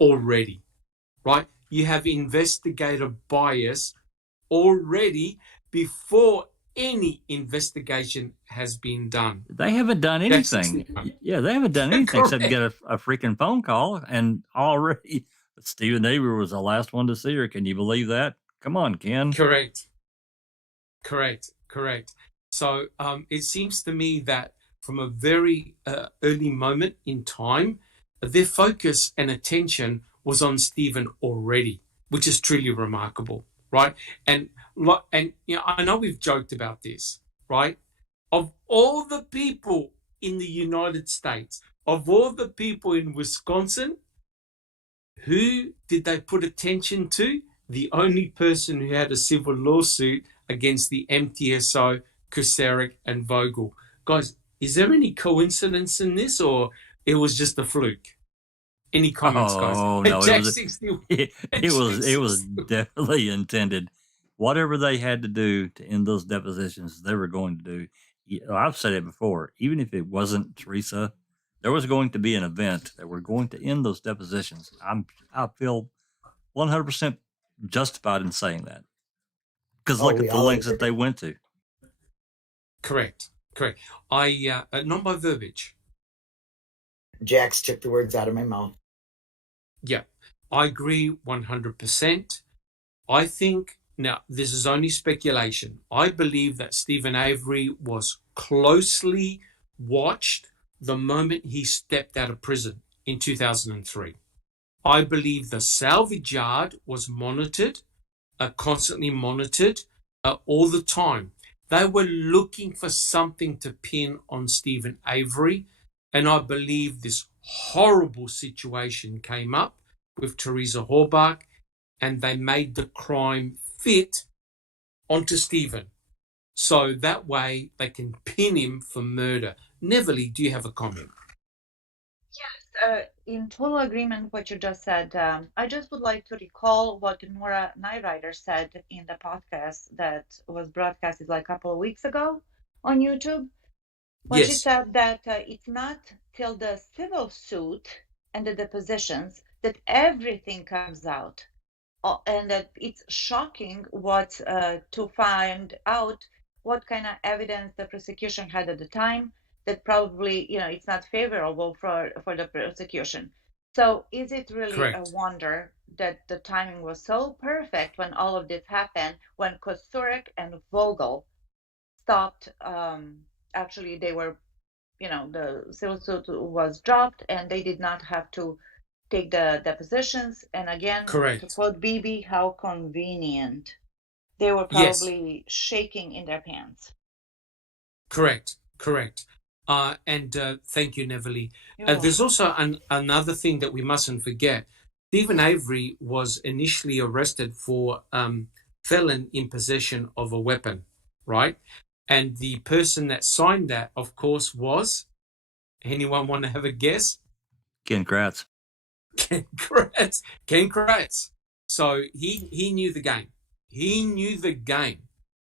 already, right? You have investigator bias already before any investigation has been done. They haven't done anything. Yeah, they haven't done anything except get a freaking phone call, and already Stephen Avery was the last one to see her. Can you believe that? Come on, Ken. Correct. So it seems to me that from a very early moment in time, their focus and attention was on Stephen already, which is truly remarkable, right? And I know we've joked about this, right? Of all the people in the United States, of all the people in Wisconsin, who did they put attention to? The only person who had a civil lawsuit against the MTSO, Kasurik, and Vogel. Guys, is there any coincidence in this, or it was just a fluke? Any comments, guys? Oh no, it was definitely intended. Whatever they had to do to end those depositions, they were going to do. I've said it before. Even if it wasn't Teresa, there was going to be an event that we're going to end those depositions. I feel 100% justified in saying that, because look at the lengths that they went to. Correct. Not my verbiage. Jax took the words out of my mouth. Yeah, I agree 100%. I think, now this is only speculation, I believe that Stephen Avery was closely watched the moment he stepped out of prison in 2003. I believe the salvage yard was monitored, constantly monitored all the time. They were looking for something to pin on Stephen Avery, and I believe this horrible situation came up with Teresa Horbach, and they made the crime fit onto Stephen. So that way they can pin him for murder. Neville, do you have a comment? Yes, in total agreement with what you just said. I just would like to recall what Nora Nyrider said in the podcast that was broadcasted like a couple of weeks ago on YouTube. When she said that it's not till the civil suit and the depositions that everything comes out, and that it's shocking what to find out what kind of evidence the prosecution had at the time that probably it's not favorable for the prosecution. So is it really a wonder that the timing was so perfect when all of this happened, when Kasurik and Vogel stopped? Actually, they were, the civil suit was dropped and they did not have to take the depositions. And again, to quote Bibi, how convenient. They were probably shaking in their pants. Correct. And thank you, Neville. There's also another thing that we mustn't forget. Stephen Avery was initially arrested for felon in possession of a weapon, right? And the person that signed that, of course, was, anyone want to have a guess? Ken Kratz. Ken Kratz. So he knew the game.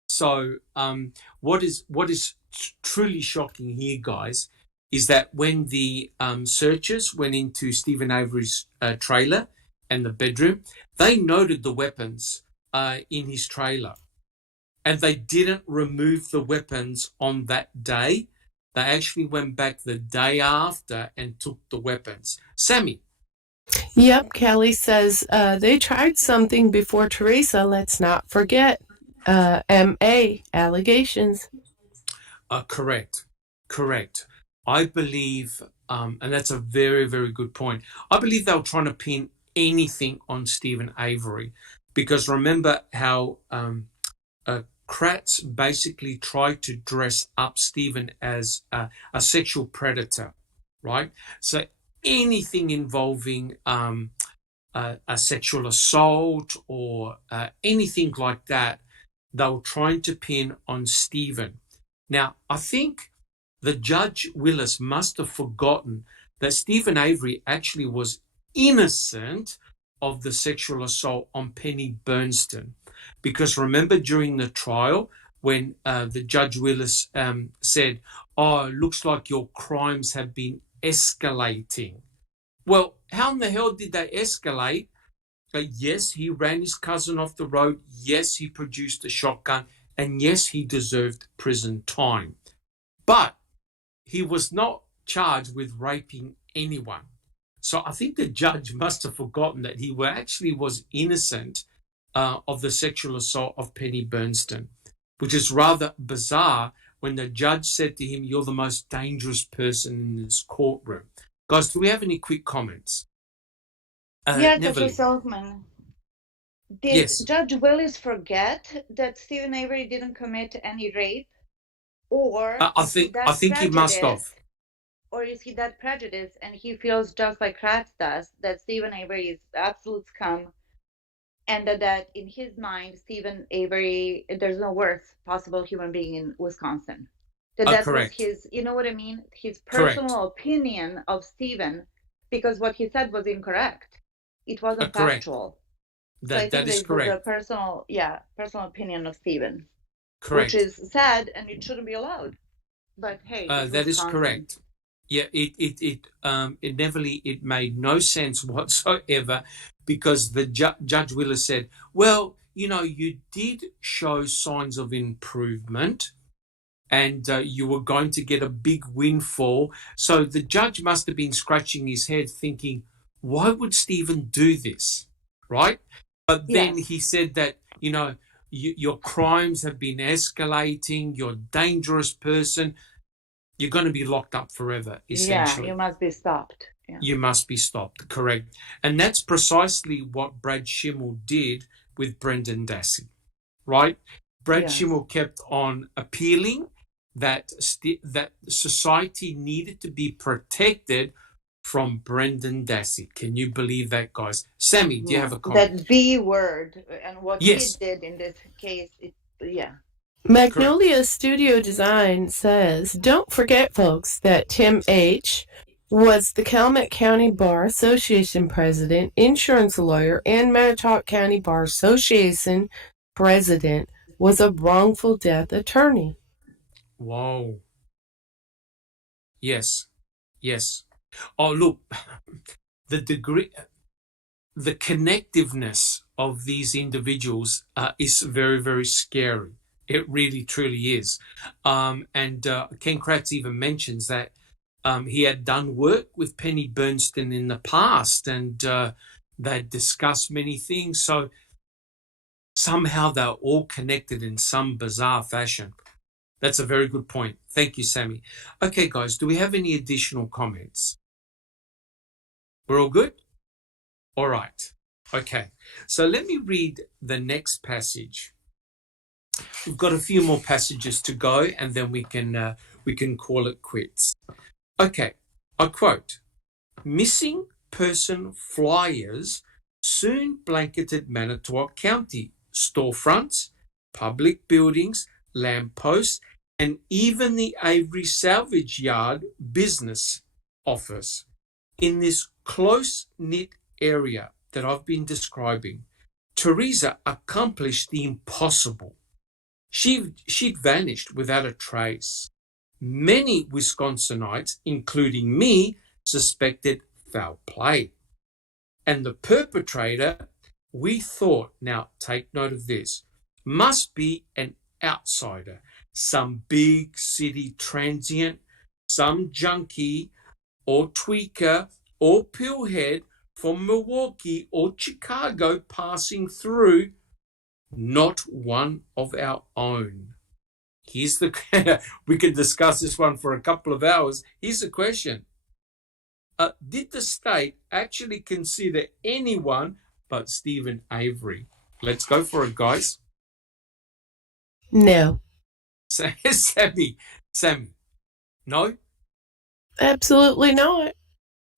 So what is truly shocking here, guys, is that when the searchers went into Stephen Avery's trailer and the bedroom, they noted the weapons in his trailer, and they didn't remove the weapons on that day. They actually went back the day after and took the weapons. Sammy. Yep, Kelly says they tried something before Teresa. Let's not forget. MA, allegations. Correct. I believe, and that's a very, very good point. I believe they were trying to pin anything on Stephen Avery, because remember how Kratz basically tried to dress up Stephen as a sexual predator, right? So anything involving a sexual assault or anything like that, they were trying to pin on Stephen. Now, I think the Judge Willis must have forgotten that Stephen Avery actually was innocent of the sexual assault on Penny Bernstein. Because remember during the trial when the Judge Willis said, oh, it looks like your crimes have been escalating. Well, how in the hell did they escalate? Yes, he ran his cousin off the road. Yes, he produced a shotgun. And yes, he deserved prison time. But he was not charged with raping anyone. So I think the judge must have forgotten that he actually was innocent of the sexual assault of Penny Bernstein, which is rather bizarre when the judge said to him, you're the most dangerous person in this courtroom. Guys, do we have any quick comments? Dr. Silkman. Did Yes. Judge Willis forget that Stephen Avery didn't commit any rape? Or I think he must have. Or is he that prejudiced and he feels just like Kratz does, that Stephen Avery is absolute scum, and that in his mind, Stephen Avery, there's no worst possible human being in Wisconsin. That was his, you know what I mean? His personal opinion of Stephen, because what he said was incorrect. It wasn't factual. That is correct. Was a personal opinion of Stephen. Correct. Which is sad and it shouldn't be allowed. But hey, that is correct. Yeah, it made no sense whatsoever, because the Judge Willis said, well, you know, you did show signs of improvement and you were going to get a big windfall. So the judge must have been scratching his head thinking, why would Stephen do this? Right? But then he said that, you know, your crimes have been escalating, you're a dangerous person, you're going to be locked up forever, essentially. Yeah, you must be stopped. Yeah. You must be stopped, correct. And that's precisely what Brad Schimmel did with Brendan Dassey, right? Brad Schimmel kept on appealing that society needed to be protected from Brendan Dassey. Can you believe that, guys? Sammy, do you have a comment? That B word and what he did in this case, Magnolia Studio Design says, don't forget, folks, that Tim H. was the Calumet County Bar Association president, insurance lawyer, and Manitowoc County Bar Association president, was a wrongful death attorney. Whoa. Yes. Oh, look, the connectiveness of these individuals is very, very scary. It really, truly is. And Ken Kratz even mentions that he had done work with Penny Bernstein in the past, and they discussed many things. So somehow they're all connected in some bizarre fashion. That's a very good point. Thank you, Sammy. Okay, guys, do we have any additional comments? We're all good? All right. Okay. So let me read the next passage. We've got a few more passages to go, and then we can call it quits. Okay. I quote, missing person flyers soon blanketed Manitowoc County. Storefronts, public buildings, lampposts, and even the Avery Salvage Yard business office. In this close-knit area that I've been describing, Teresa accomplished the impossible. She'd vanished without a trace. Many Wisconsinites, including me, suspected foul play. And the perpetrator, we thought, now take note of this, must be an outsider, some big city transient some junkie or tweaker or pillhead from Milwaukee or Chicago passing through, not one of our own. Here's the we could discuss this one for a couple of hours. Here's the question. Did the state actually consider anyone but Stephen Avery? Let's go for it, guys. No. Sammy. No? Absolutely not.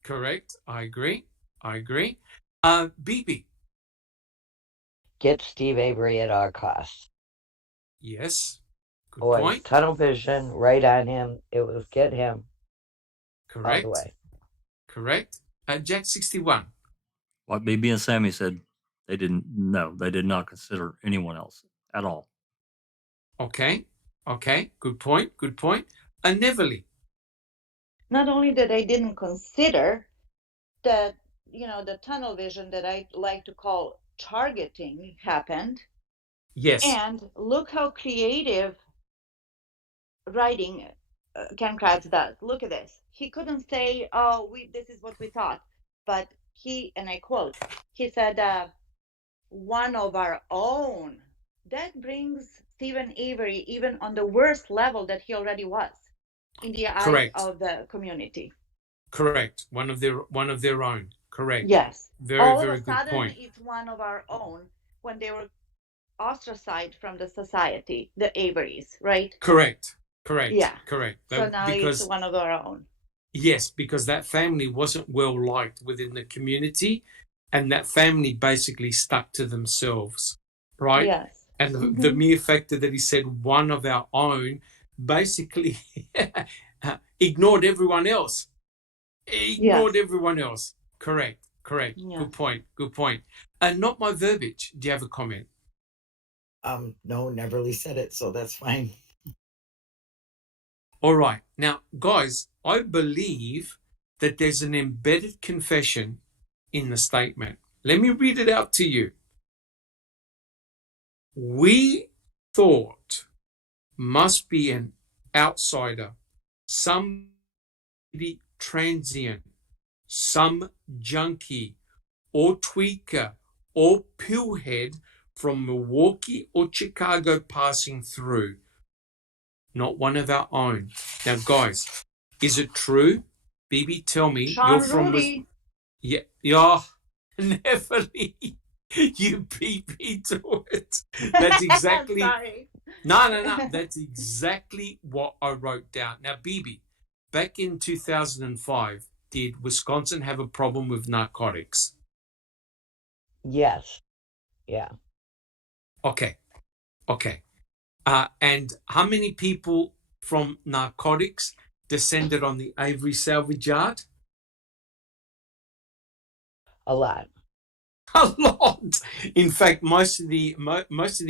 Correct. I agree. BB. Get Steve Avery at all costs. Yes. Good point. Tunnel vision, right on him. It was get him. Correct. All the way. Correct. Jack 61. What BB and Sammy said, they did not consider anyone else at all. Okay. Good point. Neverly. Not only that they didn't consider that, the tunnel vision that I like to call targeting happened. Yes. And look how creative writing Ken Kratz does. Look at this. He couldn't say, this is what we thought. But he, and I quote, he said, one of our own. That brings Stephen Avery even on the worst level that he already was in the eyes of the community. Correct. One of their own. Correct. Yes. Very, very good point. All of a sudden, it's one of our own when they were ostracized from the society, the Averys, right? Correct. Yeah. Correct. So now it's one of our own. Yes, because that family wasn't well liked within the community, and that family basically stuck to themselves, right? Yes. And the mere fact that he said one of our own basically ignored everyone else. Everyone else. Correct. Yeah. Good point. And not my verbiage. Do you have a comment? No, Neverly said it, so that's fine. All right. Now, guys, I believe that there's an embedded confession in the statement. Let me read it out to you. We thought must be an outsider, somebody transient, some junkie or tweaker or pillhead from Milwaukee or Chicago passing through. Not one of our own. Now, guys, is it true? BB, tell me. Sean you're from Rudy. Yeah, Neverly. You beat me to it. That's exactly. Sorry. No. That's exactly what I wrote down. Now, BB, back in 2005, did Wisconsin have a problem with narcotics? Yes. Yeah. Okay. And how many people from narcotics descended on the Avery salvage yard? A lot. A lot. In fact, most of the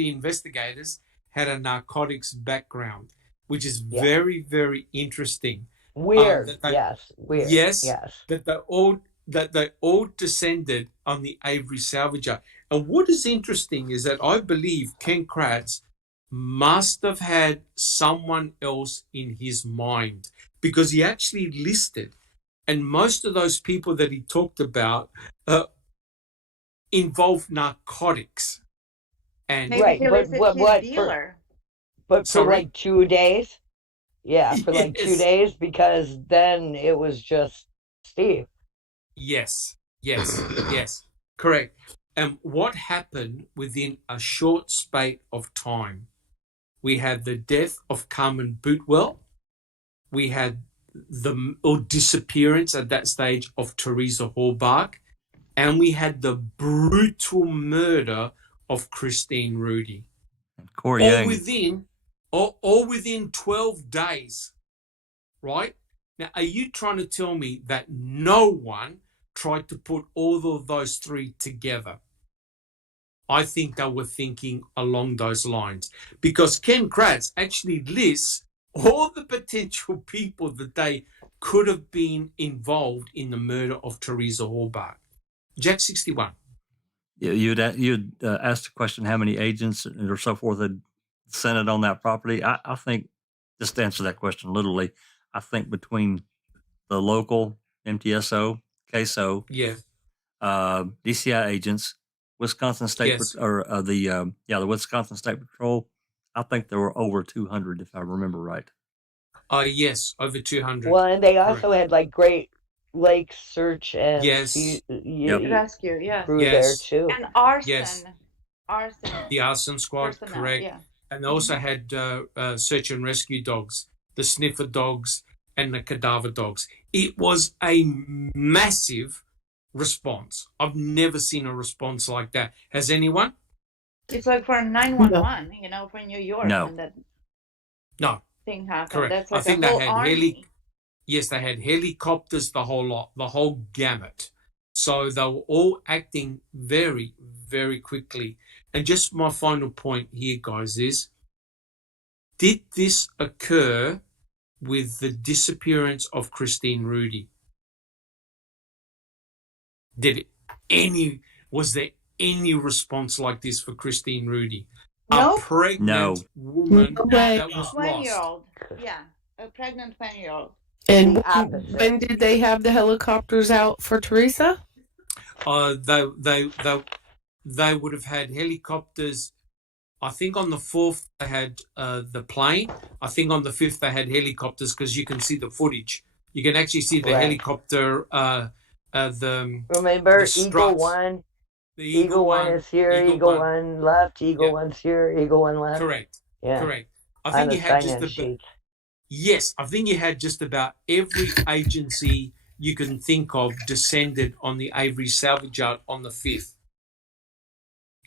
investigators had a narcotics background, which is very, very interesting. Weird. Weird. Yes. That they all descended on the Avery salvage yard. And what is interesting is that I believe Ken Kratz must have had someone else in his mind, because he actually listed, and most of those people that he talked about involved narcotics. And maybe he listed his dealer. But for like 2 days? Yeah, for like 2 days, because then it was just Steve. Yes. Correct. And what happened within a short spate of time? We had the death of Carmen Bootwell. We had the disappearance at that stage of Teresa Hallbach. And we had the brutal murder of Christine Rudy. Corey Yang. All within 12 days, right? Now, are you trying to tell me that no one tried to put all of those three together? I think they were thinking along those lines, because Ken Kratz actually lists all the potential people that they could have been involved in the murder of Teresa Hallbach. Jack 61. Yeah, you'd asked the question how many agents or so forth had descended on that property. I think, just to answer that question literally, I think between the local MTSO, CASO, DCI agents, Wisconsin State the Wisconsin State Patrol. I think there were over 200, if I remember right. Yes, over 200. Well, and they also had like Great Lakes search and rescue, crew there too, and arson. Yes. The arson squad, personnel, correct. Yeah. And they also had search and rescue dogs, the sniffer dogs, and the cadaver dogs. It was a massive response. I've never seen a response like that. Has anyone? It's like for 911, you know, for New York. No. When that thing happened. Correct. That's like I think a whole they had army. Yes, they had helicopters, the whole lot, the whole gamut. So they were all acting very, very quickly. And just my final point here, guys, is did this occur with the disappearance of Christine Rudy? Was there any response like this for Christine Rudy? No. A pregnant woman that was 20-year-old. Yeah, a pregnant 20-year-old. And when did they have the helicopters out for Teresa? They would have had helicopters. I think on the 4th they had the plane. I think on the 5th they had helicopters because you can see the footage. You can actually see the helicopter. Remember, Eagle 1. The Eagle 1 is here. Eagle 1 left. Eagle 1's here. Eagle 1 left. Correct. Yeah. Correct. I think you had I think you had just about every agency you can think of descended on the Avery salvage yard on the 5th.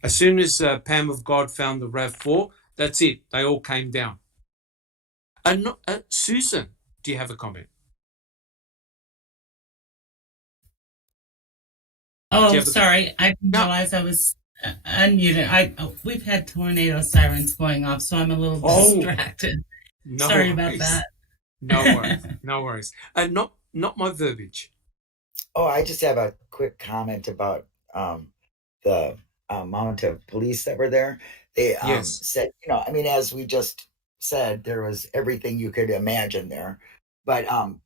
As soon as Pam of God found the RAV4, that's it. They all came down. Susan, do you have a comment? Oh, sorry. I didn't realize I was unmuted. We've had tornado sirens going off, so I'm a little distracted. No Sorry worries. about that. No worries. No worries. Not my verbiage. Oh, I just have a quick comment about the amount of police that were there. They said, as we just said, there was everything you could imagine there. But Tom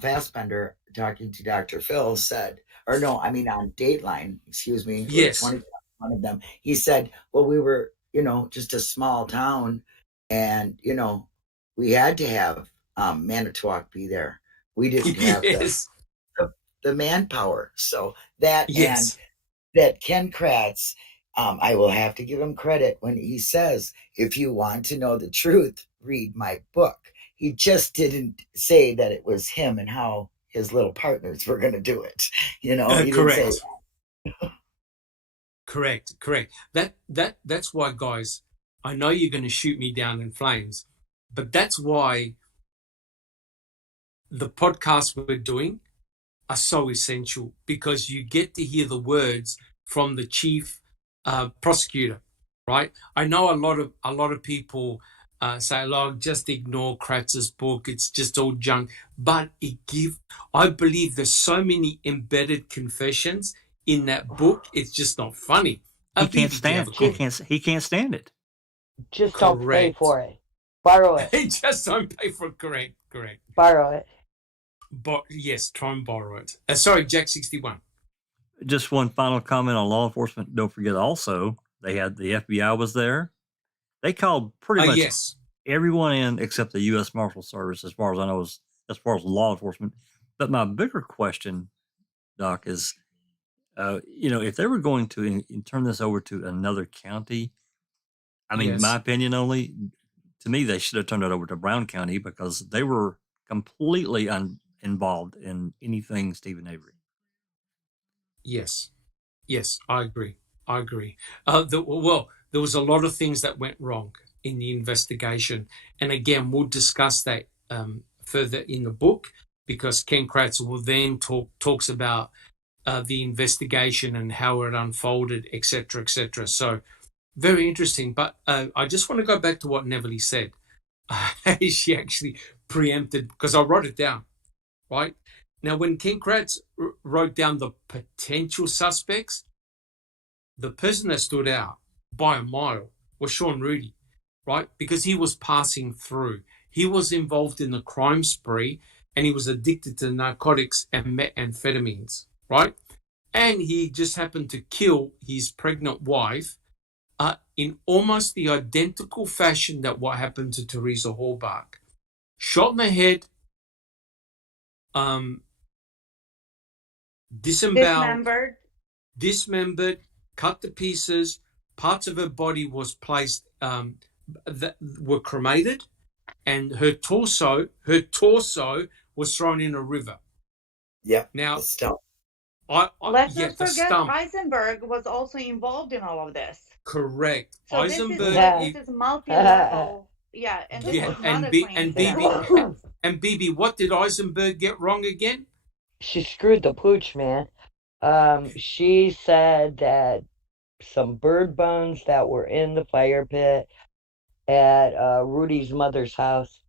Fassbender, talking to Dr. Phil, said, on Dateline, excuse me, yes, 21 of them, he said, well, we were, just a small town, and, we had to have Manitowoc be there. We didn't have the manpower. So that, and that Ken Kratz, I will have to give him credit when he says, if you want to know the truth, read my book. He just didn't say that it was him and how his little partners were going to do it. He correct. Didn't say that. Correct. That's why, guys, I know you're going to shoot me down in flames, but that's why the podcasts we're doing are so essential, because you get to hear the words from the chief prosecutor, right? I know a lot of people say, just ignore Kratz's book, it's just all junk. But I believe there's so many embedded confessions in that book, it's just not funny. He can't stand it. Just don't pay for it. Borrow it. Just don't pay for it. Correct. Borrow it. But yes, try and borrow it. Sorry, Jack 61. Just one final comment on law enforcement. Don't forget also, they had the FBI was there. They called pretty much everyone in except the U.S. Marshal Service, as far as I know, as far as law enforcement. But my bigger question, Doc, is, if they were going to turn this over to another county, in my opinion only, to me, they should have turned it over to Brown County, because they were completely involved in anything Stephen Avery. Yes, I agree. There was a lot of things that went wrong in the investigation. And again, we'll discuss that further in the book, because Ken Kratz will then talks about the investigation and how it unfolded, etc., etc. So very interesting. But I just want to go back to what Neverly said. She actually preempted, because I wrote it down, right? Now, when Ken Kratz wrote down the potential suspects, the person that stood out by a mile was Sean Rudy, right? Because he was passing through. he was involved in the crime spree, and he was addicted to narcotics and methamphetamines, right? And he just happened to kill his pregnant wife in almost the identical fashion that what happened to Teresa Halbach. Shot in the head, dismembered, cut to pieces. Parts of her body was placed that were cremated, and her torso was thrown in a river. Yeah. Now, the stump. Let's not forget Eisenberg was also involved in all of this. Correct. So Eisenberg. This is multi-level. Yeah, and this is not a coincidence. And Bibi, what did Eisenberg get wrong again? She screwed the pooch, man. She said that some bird bones that were in the fire pit at Rudy's mother's house,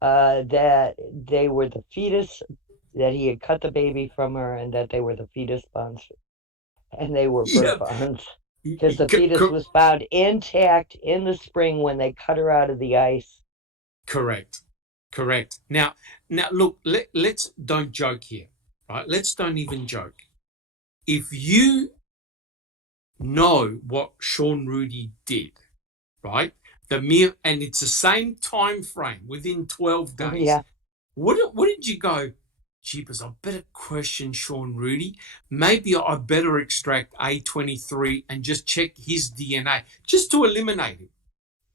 that they were the fetus, that he had cut the baby from her, and that they were the fetus bones, and they were bird bones. Because the fetus was found intact in the spring when they cut her out of the ice. Correct. Now look, let's don't joke here, right? Let's don't even joke. If you know what Sean Rudy did, right? And it's the same time frame within 12 days. Yeah. Wouldn't you go, jeepers, I better question Sean Rudy. Maybe I better extract A23 and just check his DNA just to eliminate him.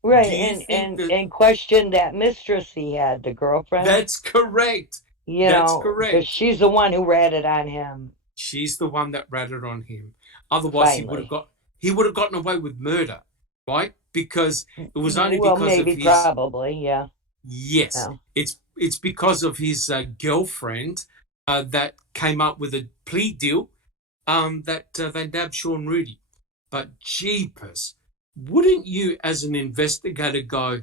Right, and question that mistress he had, the girlfriend. That's correct. That's correct. Because she's the one who ratted on him. She's the one that ratted on him. Otherwise, he would have gotten away with murder, right? Because it was only because of his... probably, yeah. Yes, yeah. It's because of his girlfriend that came up with a plea deal that they nabbed Sean Rudy. But jeepers, wouldn't you as an investigator go,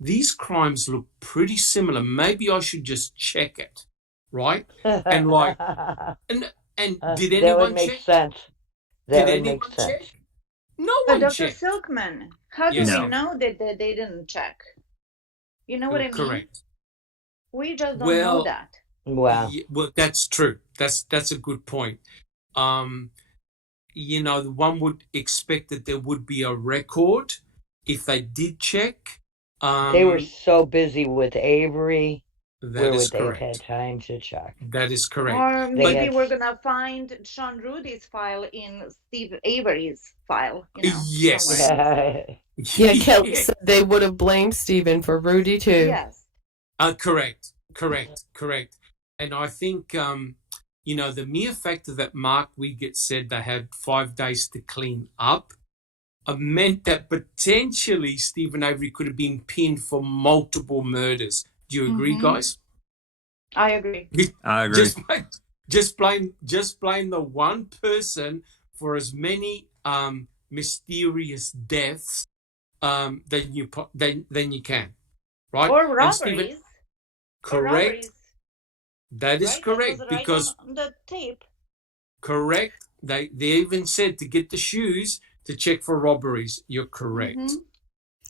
these crimes look pretty similar. Maybe I should just check it, right? And like, and did anyone that would make check? Sense. That did would make sense. Check? No one Dr. checked. Silkman, how do we know that they didn't check? You know what I mean? Correct. We just don't know that. Wow. Yeah, well, that's true. That's a good point. You know, one would expect that there would be a record if they did check. They were so busy with Avery. That is correct. Where would they have had time to check? That is correct. Or maybe we're going to find Sean Rudy's file in Steve Avery's file. You know, yes. Yeah, Kelly said they would have blamed Stephen for Rudy too. Yes. Correct. And I think, you know, the mere fact that Mark Wiggett said they had 5 days to clean up meant that potentially Stephen Avery could have been pinned for multiple murders. Do you agree, guys? I agree. I agree. Just blame the one person for as many mysterious deaths than you can, right? Or robberies. Correct. That is correct, because on the tape. Correct. They even said to get the shoes to check for robberies. You're correct.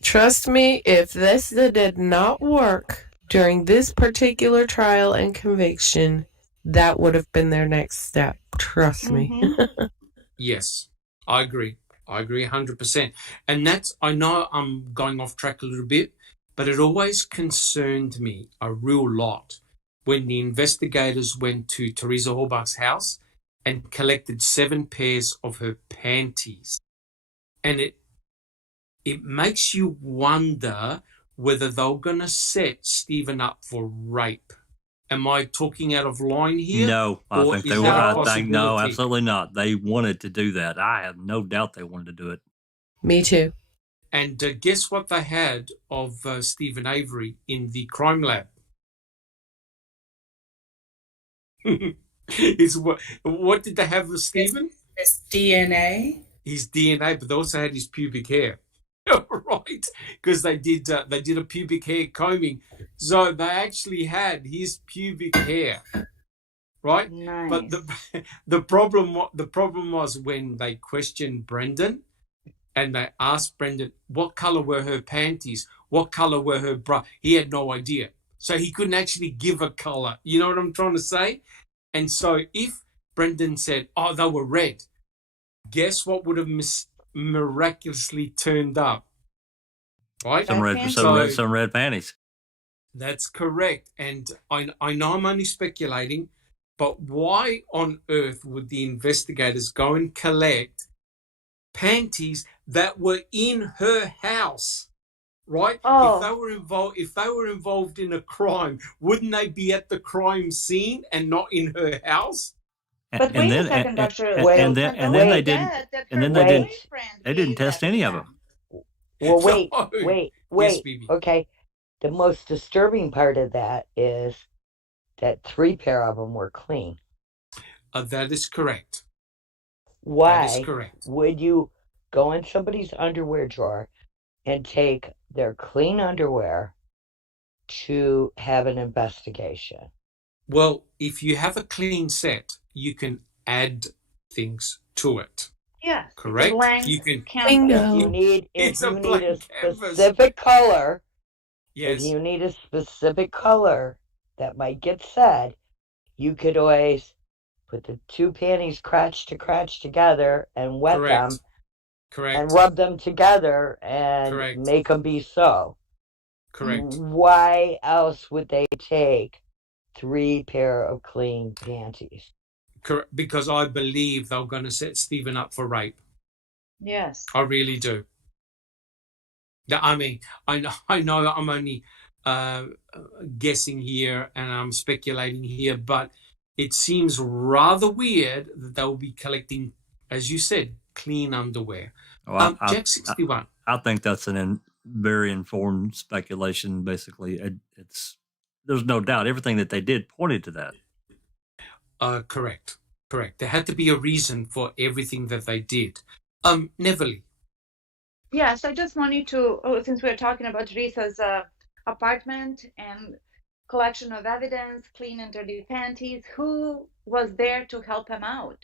Trust me, if this did not work during this particular trial and conviction, that would have been their next step. Trust me. Yes, I agree. I agree 100%. And I know I'm going off track a little bit, but it always concerned me a real lot when the investigators went to Teresa Halbach's house and collected 7 pairs of her panties. And it makes you wonder whether they're going to set Stephen up for rape. Am I talking out of line here? No, I think they were. No, absolutely not. They wanted to do that. I have no doubt they wanted to do it. Me too. And guess what they had of Stephen Avery in the crime lab? What did they have of Stephen? His DNA. His DNA, but they also had his pubic hair. Right, because they did a pubic hair combing, so they actually had his pubic hair, right? Nice. But the problem was when they questioned Brendan, and they asked Brendan, what color were her panties? What color were her bra? He had no idea. So he couldn't actually give a color. You know what I'm trying to say? And so if Brendan said, oh, they were red, guess what would have miraculously turned up? Right? Some red panties. That's correct. And I know I'm only speculating, but why on earth would the investigators go and collect panties that were in her house? Right? Oh. If they were involved in a crime, wouldn't they be at the crime scene and not in her house? But wait a second, Doctor. And then they didn't test any of them. Well, wait. Yes, Bibi. Okay. The most disturbing part of that is that 3 pair of them were clean. That is correct. Why that is correct. Would you go in somebody's underwear drawer and take their clean underwear to have an investigation? Well, if you have a clean set, you can add things to it. Yes. Correct? You can Bingo. If you need a canvas. specific color, yes. if you need a specific color that might get said, you could always put the 2 panties crotch to crotch together and wet them. Correct. And rub them together and make them be so. Correct. Why else would they take 3 pair of clean panties? Correct. Because I believe they're going to set Stephen up for rape. Yes. I really do. I mean, I know that I'm only guessing here and I'm speculating here, but it seems rather weird that they'll be collecting, as you said, clean underwear. Well, Jack 61. I think that's very informed speculation. Basically, there's no doubt everything that they did pointed to that. Correct. There had to be a reason for everything that they did. Neverly. Yes, I just wanted to, since we're talking about Teresa's apartment and collection of evidence, clean and dirty panties, who was there to help him out?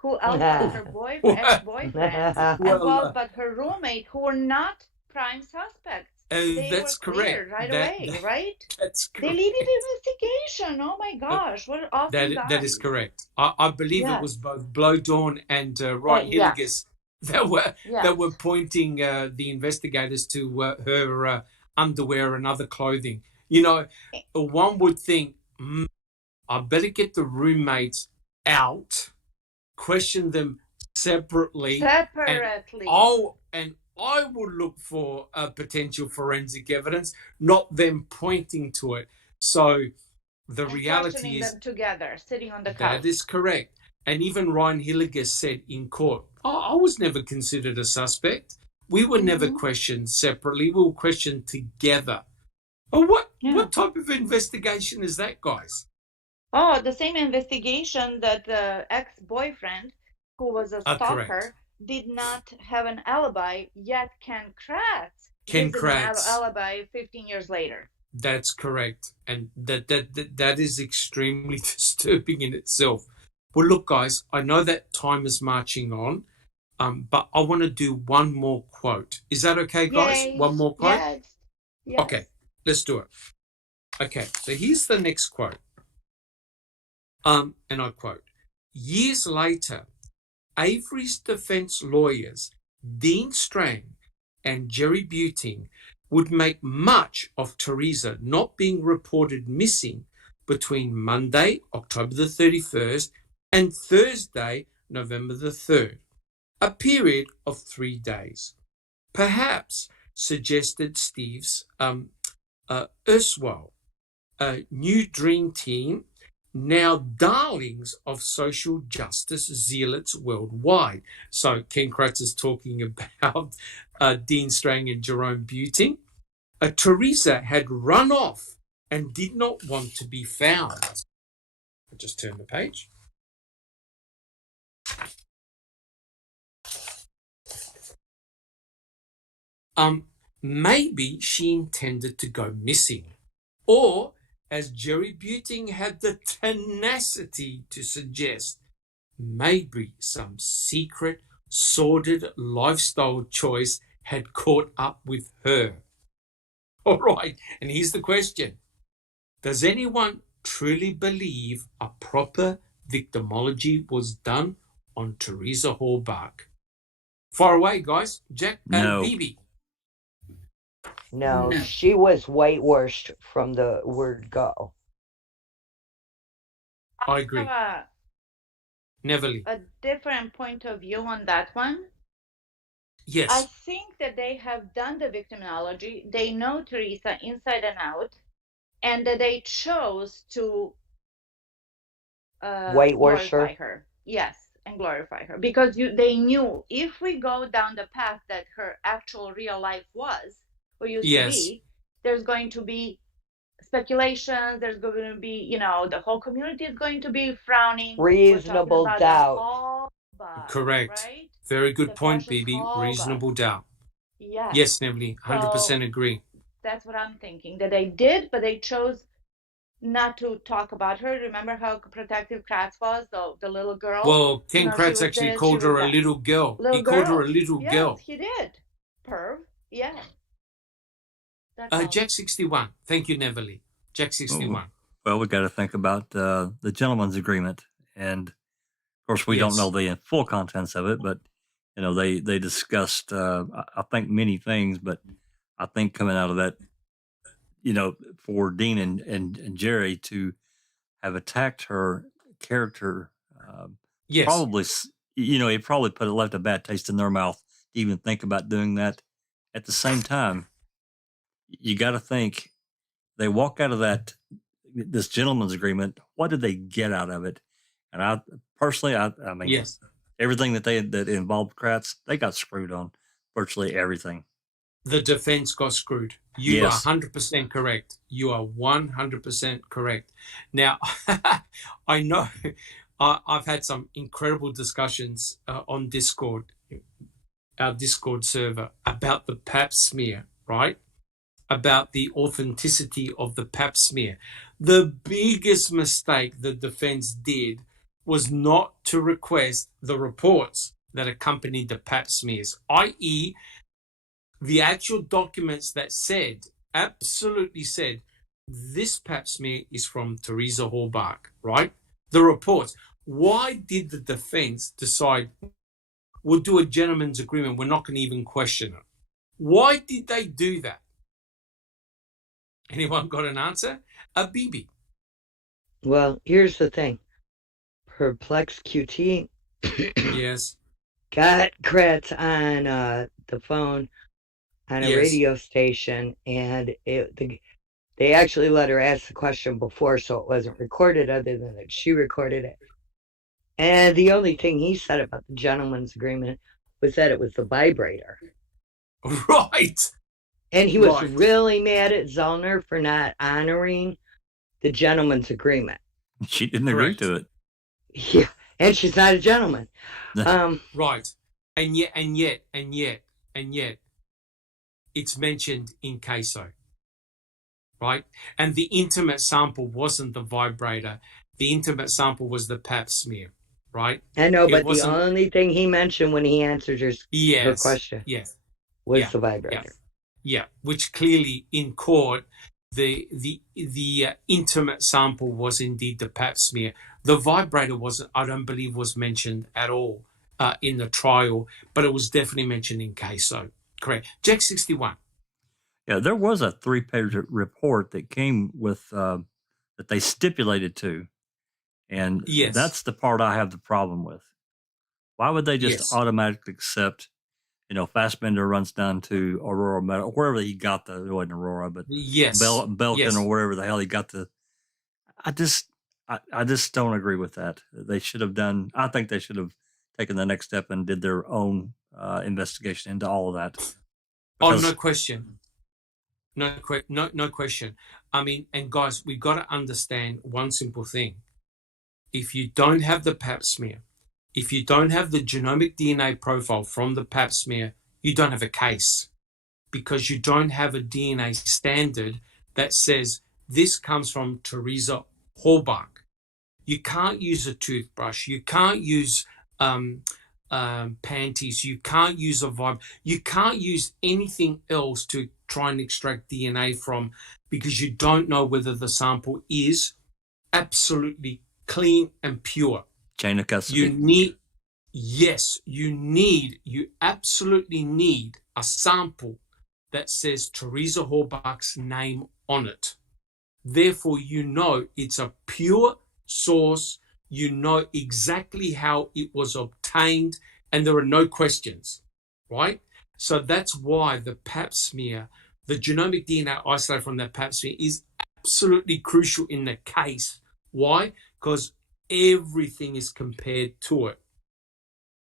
Who else was her ex-boyfriend involved, but her roommate, who were not prime suspects? That's correct. Right away, right? That's correct. They needed investigation. Oh my gosh, what an awesome guy. That is correct. I believe it was both Blowdawn and Ryan Hilligus that were pointing the investigators to her underwear and other clothing. You know, one would think, I better get the roommates out, question them separately. And I would look for potential forensic evidence, not them pointing to it. So the reality is them together, sitting on the couch. That is correct. And even Ryan Hilligus said in court, I was never considered a suspect. We were never questioned separately. We were questioned together. Oh, what type of investigation is that, guys? Oh, the same investigation that the ex-boyfriend, who was a stalker, did not have an alibi, yet Ken Kratz gives him an alibi 15 years later. That's correct. And that is extremely disturbing in itself. Well, look, guys, I know that time is marching on, but I want to do one more quote. Is that okay, guys? Yay. One more quote? Yes. Okay, let's do it. Okay, so here's the next quote. And I quote, years later, Avery's defense lawyers, Dean Strang and Jerry Buting, would make much of Teresa not being reported missing between Monday, October the 31st, and Thursday, November the 3rd, a period of 3 days. Perhaps, suggested Steve's erstwhile new dream team, now darlings of social justice zealots worldwide. So Ken Kratz is talking about Dean Strang and Jerome Buting. Teresa had run off and did not want to be found. I just turn the page. Maybe she intended to go missing, or as Jerry Buting had the tenacity to suggest, maybe some secret sordid lifestyle choice had caught up with her. All right, and here's the question. Does anyone truly believe a proper victimology was done on Teresa Halbach? Far away, guys. Jack and No. Bibi. No, she was whitewashed from the word go. I agree. I have Neverly. a different point of view on that one. Yes. I think that they have done the victimology. They know Teresa inside and out, and that they chose to Whitewash her? glorify her. Yes, and glorify her. Because they knew if we go down the path that her actual real life was, or used to be, there's going to be speculations, there's going to be, the whole community is going to be frowning. Reasonable doubt. Correct. Right? Very good The point, precious Bibi. Halbach. Reasonable doubt. Yes. Yes, Neville, 100% So agree. that's what I'm thinking, that they did, but they chose not to talk about her. Remember how protective Kratz was, the little girl? Well, Ken Kratz actually called her a little girl. He called her a little girl. Yes, he did. Perv. Yeah. Jack 61. Thank you, Neville. Jack 61. Well, we got to think about the gentleman's agreement, and of course we don't know the full contents of it, but they discussed I think many things, but I think coming out of that, for Dean and Jerry to have attacked her character, probably it probably left a bad taste in their mouth to even think about doing that. At the same time, you got to think they walk out of this gentleman's agreement. What did they get out of it? And I personally, I mean, everything that involved Kratz, they got screwed on virtually everything. The defense got screwed. You are 100% correct. You are 100% correct. Now, I know I've had some incredible discussions on Discord, our Discord server, about the pap smear, right? About the authenticity of the pap smear. The biggest mistake the defense did was not to request the reports that accompanied the pap smears, i.e., the actual documents that absolutely said, this pap smear is from Teresa Halbach, right? The reports. Why did the defense decide, we'll do a gentleman's agreement, we're not going to even question it? Why did they do that? Anyone got an answer? Bibi. Well, here's the thing. Perplex QT got Kratz on the phone on a radio station, and they actually let her ask the question before, so it wasn't recorded, other than that she recorded it. And the only thing he said about the gentleman's agreement was that it was the vibrator. Right. And he was really mad at Zollner for not honoring the gentleman's agreement. She didn't agree to it. Yeah, and she's not a gentleman. Right. And yet, it's mentioned in CASO, right? And the intimate sample wasn't the vibrator. The intimate sample was the pap smear, right? I know, but the only thing he mentioned when he answered her question was the vibrator. Yeah, which clearly in court, the intimate sample was indeed the pap smear. The vibrator I don't believe was mentioned at all in the trial, but it was definitely mentioned in CASO. Correct. Jack 61. Yeah, there was a 3-page report that came with that they stipulated to, and that's the part I have the problem with. Why would they just automatically accept? Fassbender runs down to Aurora Meadow, wherever he got it wasn't Aurora, but Belkin or wherever the hell he got I just don't agree with that. They should have done. I think they should have taken the next step and did their own investigation into all of that. Because, no question. No question. I mean, and guys, we got to understand one simple thing. If you don't have the pap smear, if you don't have the genomic DNA profile from the pap smear, you don't have a case, because you don't have a DNA standard that says this comes from Teresa Halbach. You can't use a toothbrush. You can't use panties. You can't use a vibe. You can't use anything else to try and extract DNA from, because you don't know whether the sample is absolutely clean and pure. Chain of custody. You absolutely need a sample that says Teresa Horbach's name on it. Therefore, you know it's a pure source. You know exactly how it was obtained, and there are no questions, right? So that's why the pap smear, the genomic DNA isolated from that pap smear, is absolutely crucial in the case. Why? Because everything is compared to it.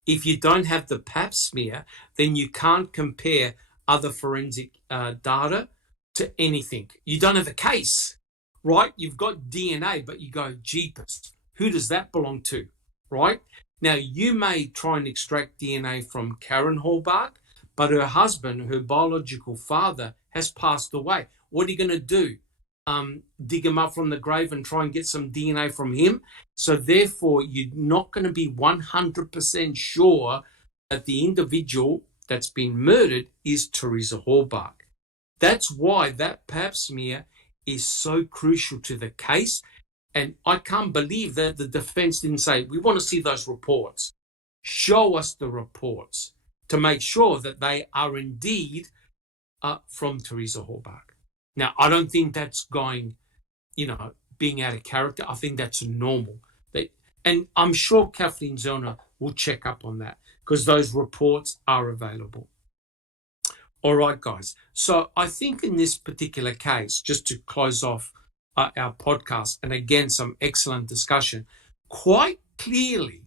If you don't have the pap smear, then you can't compare other forensic data to anything. You don't have a case, right? You've got DNA, but you go, jeepers, who does that belong to, right? Now, you may try and extract DNA from Karen Horbach, but her husband, her biological father, has passed away. What are you going to do? Dig him up from the grave and try and get some DNA from him? So therefore, you're not going to be 100% sure that the individual that's been murdered is Teresa Horbach. That's why that pap smear is so crucial to the case. And I can't believe that the defense didn't say, we want to see those reports. Show us the reports to make sure that they are indeed from Teresa Horbach. Now, I don't think that's going, being out of character. I think that's normal. And I'm sure Kathleen Zellner will check up on that, because those reports are available. All right, guys. So I think in this particular case, just to close off our podcast, and again, some excellent discussion, quite clearly,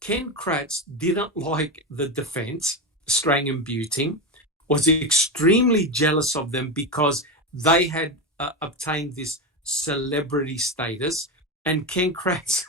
Ken Kratz didn't like the defense, Strang and Buting, was extremely jealous of them because they had obtained this celebrity status. And Ken Kratz,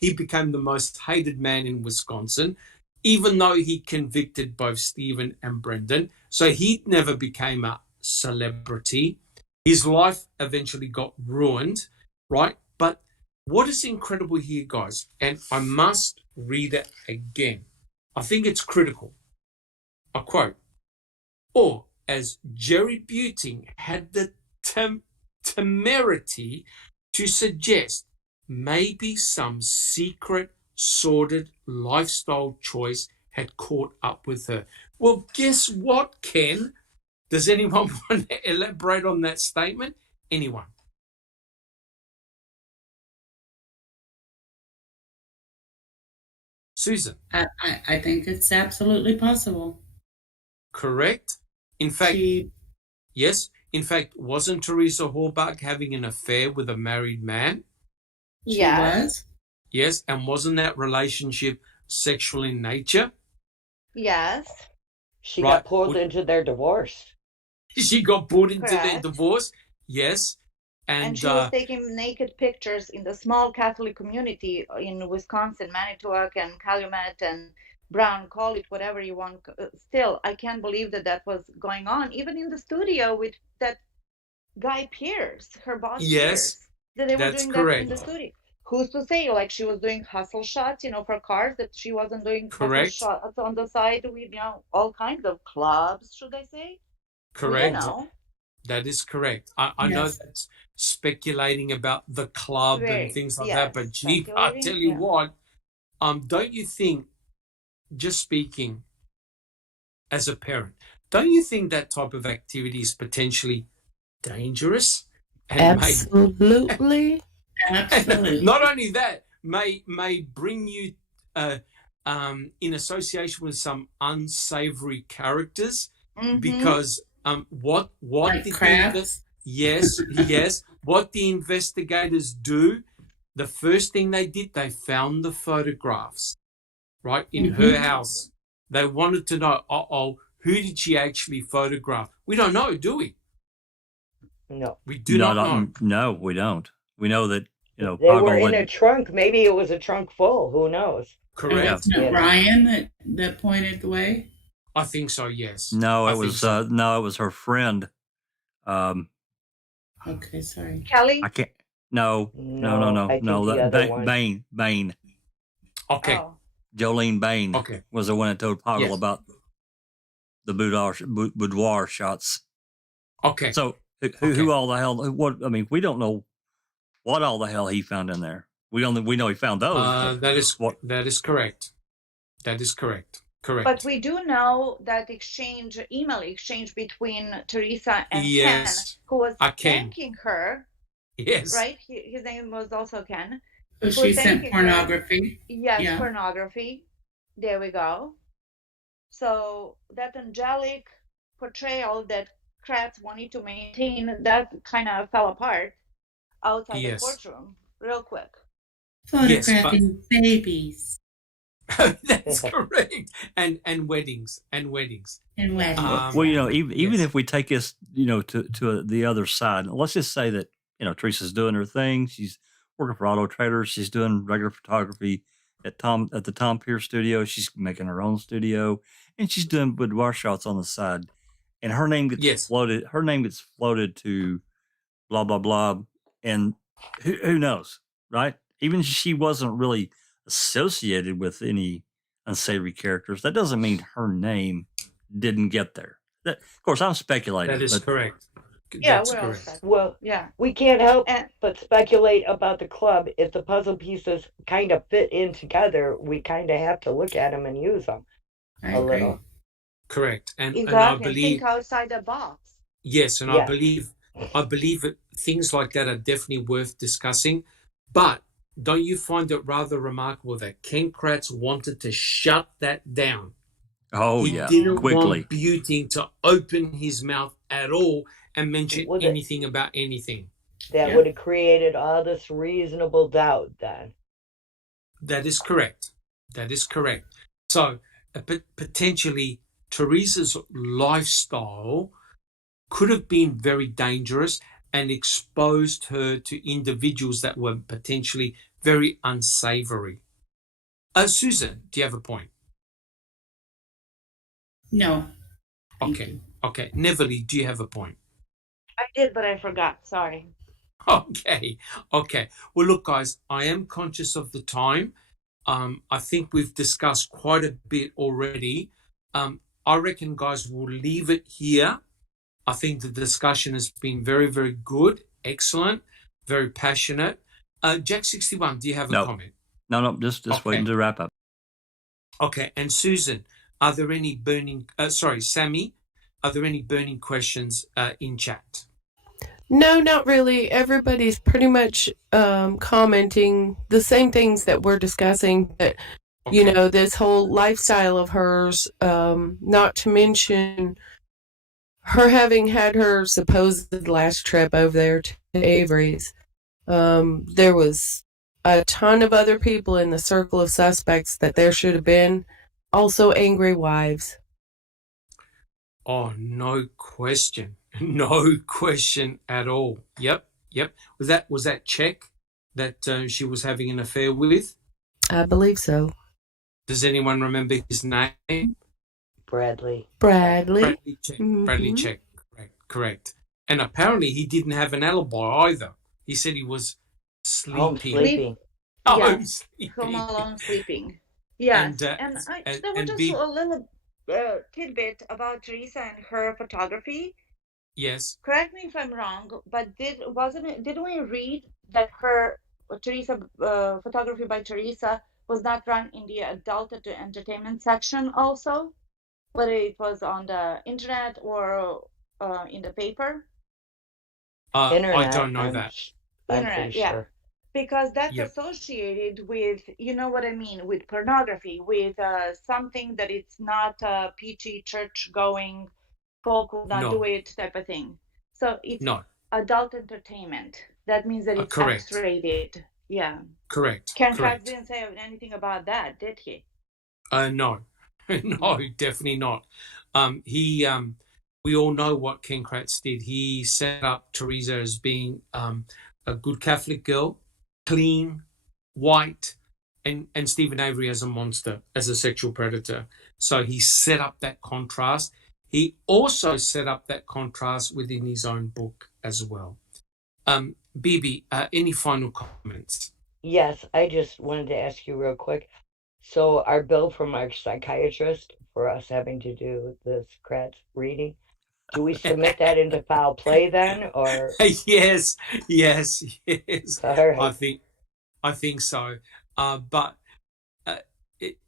he became the most hated man in Wisconsin, even though he convicted both Stephen and Brendan. So he never became a celebrity. His life eventually got ruined, right? But what is incredible here, guys, and I must read it again. I think it's critical. I quote, or as Jerry Buting had the temerity to suggest, maybe some secret, sordid lifestyle choice had caught up with her. Well, guess what, Ken? Does anyone want to elaborate on that statement? Anyone? Susan? I think it's absolutely possible. Correct. In fact, yes. In fact, wasn't Teresa Horbach having an affair with a married man? She was. Yes, and wasn't that relationship sexual in nature? Yes. She got pulled into their divorce. She got pulled into their divorce, yes. And she was taking naked pictures in the small Catholic community in Wisconsin, Manitowoc and Calumet and Brown, call it whatever you want. Still, I can't believe that was going on, even in the studio with that guy Pierce, her boss Pierce. That they were doing that in the studio. Who's to say, like, she was doing hustle shots, for cars, that she wasn't doing hustle shots on the side with, all kinds of clubs, should I say? Correct. That is correct. I know that's speculating about the club and things like that, but gee, I tell you what, don't you think, just speaking as a parent, don't you think that type of activity is potentially dangerous? And absolutely. Absolutely. Not only that, may bring you in association with some unsavory characters, because what like the what the investigators do, the first thing they did, they found the photographs right in her house. They wanted to know, who did she actually photograph? We don't know, do we? No, we do not know. No, we don't. We know that they were in a trunk. Maybe it was a trunk full. Who knows? Correct. Ryan that pointed the way. I think so. Yes. No, it was it was her friend. Okay, sorry. Kelly. I can't. No. Bain. Okay. Jolene Bain was the one that told Poggle about the boudoir shots. Okay. So who all the hell? What I mean, we don't know what all the hell he found in there. We know he found those. That is correct. That is correct. Correct. But we do know that email exchange between Teresa and Ken, who was thanking her. Yes. Right? His name was also Ken. So she sent pornography. Yes, pornography. There we go. So that angelic portrayal that Kratz wanted to maintain, that kind of fell apart outside the courtroom real quick. Photographing babies. That's correct. And weddings. Well, even if we take this, to the other side, let's just say that, Teresa's doing her thing. She's working for Auto Traders. She's doing regular photography at the Tom Pierce studio. She's making her own studio, and she's doing boudoir shots on the side. And her name gets floated. Her name gets floated to blah blah blah, and who knows, right? Even if she wasn't really associated with any unsavory characters, that doesn't mean her name didn't get there. Of course, I'm speculating. That is correct. Yeah, we're all set. Well, we can't help but speculate about the club. If the puzzle pieces kind of fit in together, we kind of have to look at them and use them a little. Correct. And exactly. I believe, think outside the box. Yes, and I believe that things like that are definitely worth discussing. But don't you find it rather remarkable that Ken Kratz wanted to shut that down? Oh, he didn't want Buting to open his mouth at all and mention anything about anything. That would have created all this reasonable doubt then. That is correct. So potentially Teresa's lifestyle could have been very dangerous and exposed her to individuals that were potentially very unsavory. Susan, do you have a point? No. Okay. Neverly, do you have a point? I did, but I forgot. Sorry. Okay. Well, look, guys, I am conscious of the time. I think we've discussed quite a bit already. I reckon, guys, we'll leave it here. I think the discussion has been very, very good, excellent, very passionate. Jack61, do you have a comment? No, just waiting to wrap up. Okay, and Susan, are there any Sammy, are there any burning questions in chat? No, not really. Everybody's pretty much commenting the same things that we're discussing, but this whole lifestyle of hers, not to mention her having had her supposed last trip over there to Avery's. There was a ton of other people in the circle of suspects that there should have been, also angry wives. Oh, no question at all. Yep. Was that Czech that she was having an affair with? I believe so. Does anyone remember his name? Bradley Czech. Mm-hmm. Bradley Czech. Correct. And apparently he didn't have an alibi either. He said he was sleeping. Home alone sleeping. Yes. And there was just a little tidbit about Teresa and her photography. Yes. Correct me if I'm wrong, but didn't we read that her photography by Teresa was not run in the adult entertainment section also, whether it was on the internet or in the paper? Internet, I don't know that. Internet, sure. Because that's associated with, you know what I mean, with pornography, with something that it's not a PG church-going, folk will not do it type of thing. So it's adult entertainment. That means that it's X-rated. Yeah. Correct. Ken Kratz didn't say anything about that, did he? No. No, definitely not. We all know what Ken Kratz did. He set up Teresa as being a good Catholic girl, clean, white, and Stephen Avery as a monster, as a sexual predator. So he set up that contrast. He also set up that contrast within his own book as well. Bibi, any final comments? Yes, I just wanted to ask you real quick. So our bill from our psychiatrist for us having to do this Kratz reading, do we submit that into foul play then, or? Yes. All right. I think so. But it,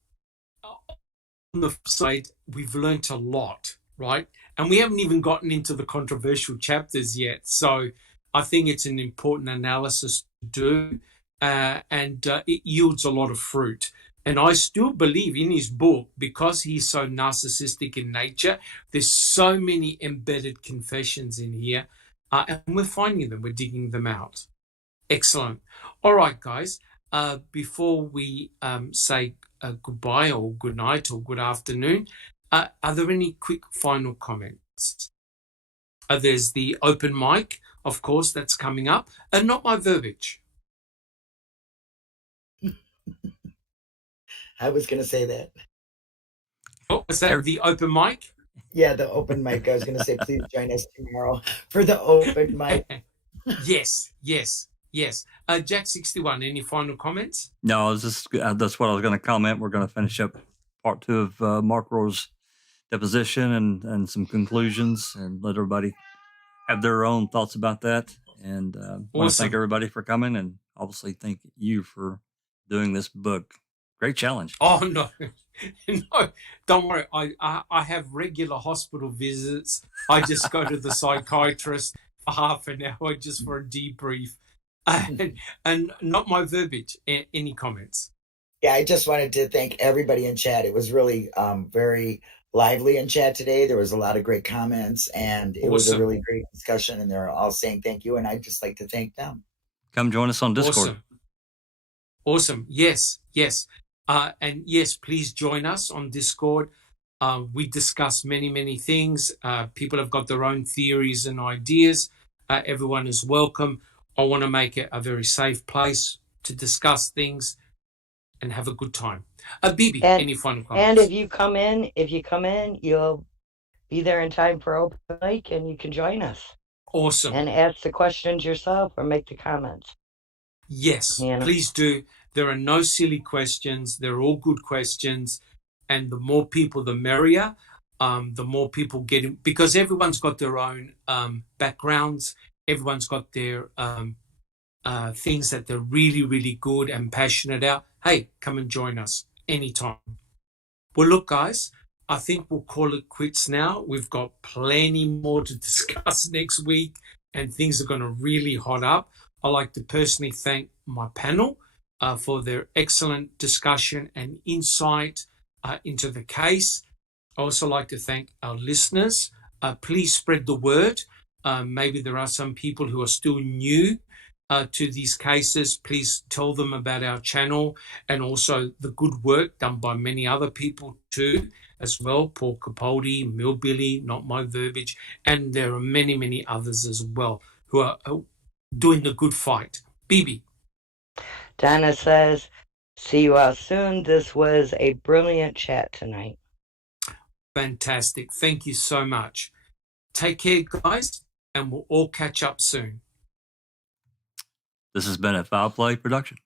on the side, we've learnt a lot, right? And we haven't even gotten into the controversial chapters yet. So I think it's an important analysis to do, and it yields a lot of fruit. And I still believe in his book, because he's so narcissistic in nature, there's so many embedded confessions in here, and we're finding them, we're digging them out. Excellent. All right, guys. Before we say goodbye or good night or good afternoon, are there any quick final comments? There's the open mic, of course, that's coming up, and not my verbiage. I was going to say that. What was that? The open mic? Yeah, the open mic. I was going to say, please join us tomorrow for the open mic. Yes. Jack 61, any final comments? No, that's what I was going to comment. We're going to finish up part 2 of Mark Rohr's deposition and some conclusions, and let everybody have their own thoughts about that. And want to thank everybody for coming, and obviously thank you for doing this book. Great challenge. Oh, no, don't worry. I have regular hospital visits. I just go to the psychiatrist for half an hour just for a debrief. And not my verbiage. Any comments? Yeah, I just wanted to thank everybody in chat. It was really very lively in chat today. There was a lot of great comments, and it was a really great discussion, and they're all saying thank you, and I'd just like to thank them. Come join us on Discord. Awesome. Yes. And yes, please join us on Discord. We discuss many things. People have got their own theories and ideas. Everyone is welcome. I want to make it a very safe place to discuss things and have a good time. Bibi, any final comments? And if you come in, you'll be there in time for open mic, and you can join us. Awesome. And ask the questions yourself or make the comments. Yes, please do. There are no silly questions. They're all good questions. And the more people, the merrier. The more people get in, because everyone's got their own backgrounds. Everyone's got their things that they're really good and passionate about. Hey, come and join us anytime. Well, look, guys, I think we'll call it quits now. We've got plenty more to discuss next week, and things are going to really hot up. I'd like to personally thank my panel for their excellent discussion and insight into the case. I also like to thank our listeners. Please spread the word. Maybe there are some people who are still new to these cases. Please tell them about our channel and also the good work done by many other people too, as well. Paul Capaldi, Millbilly, Not My Verbiage, and there are many others as well who are doing the good fight. Bibi. Donna says, see you all soon. This was a brilliant chat tonight. Fantastic. Thank you so much. Take care, guys, and we'll all catch up soon. This has been a Foul Play production.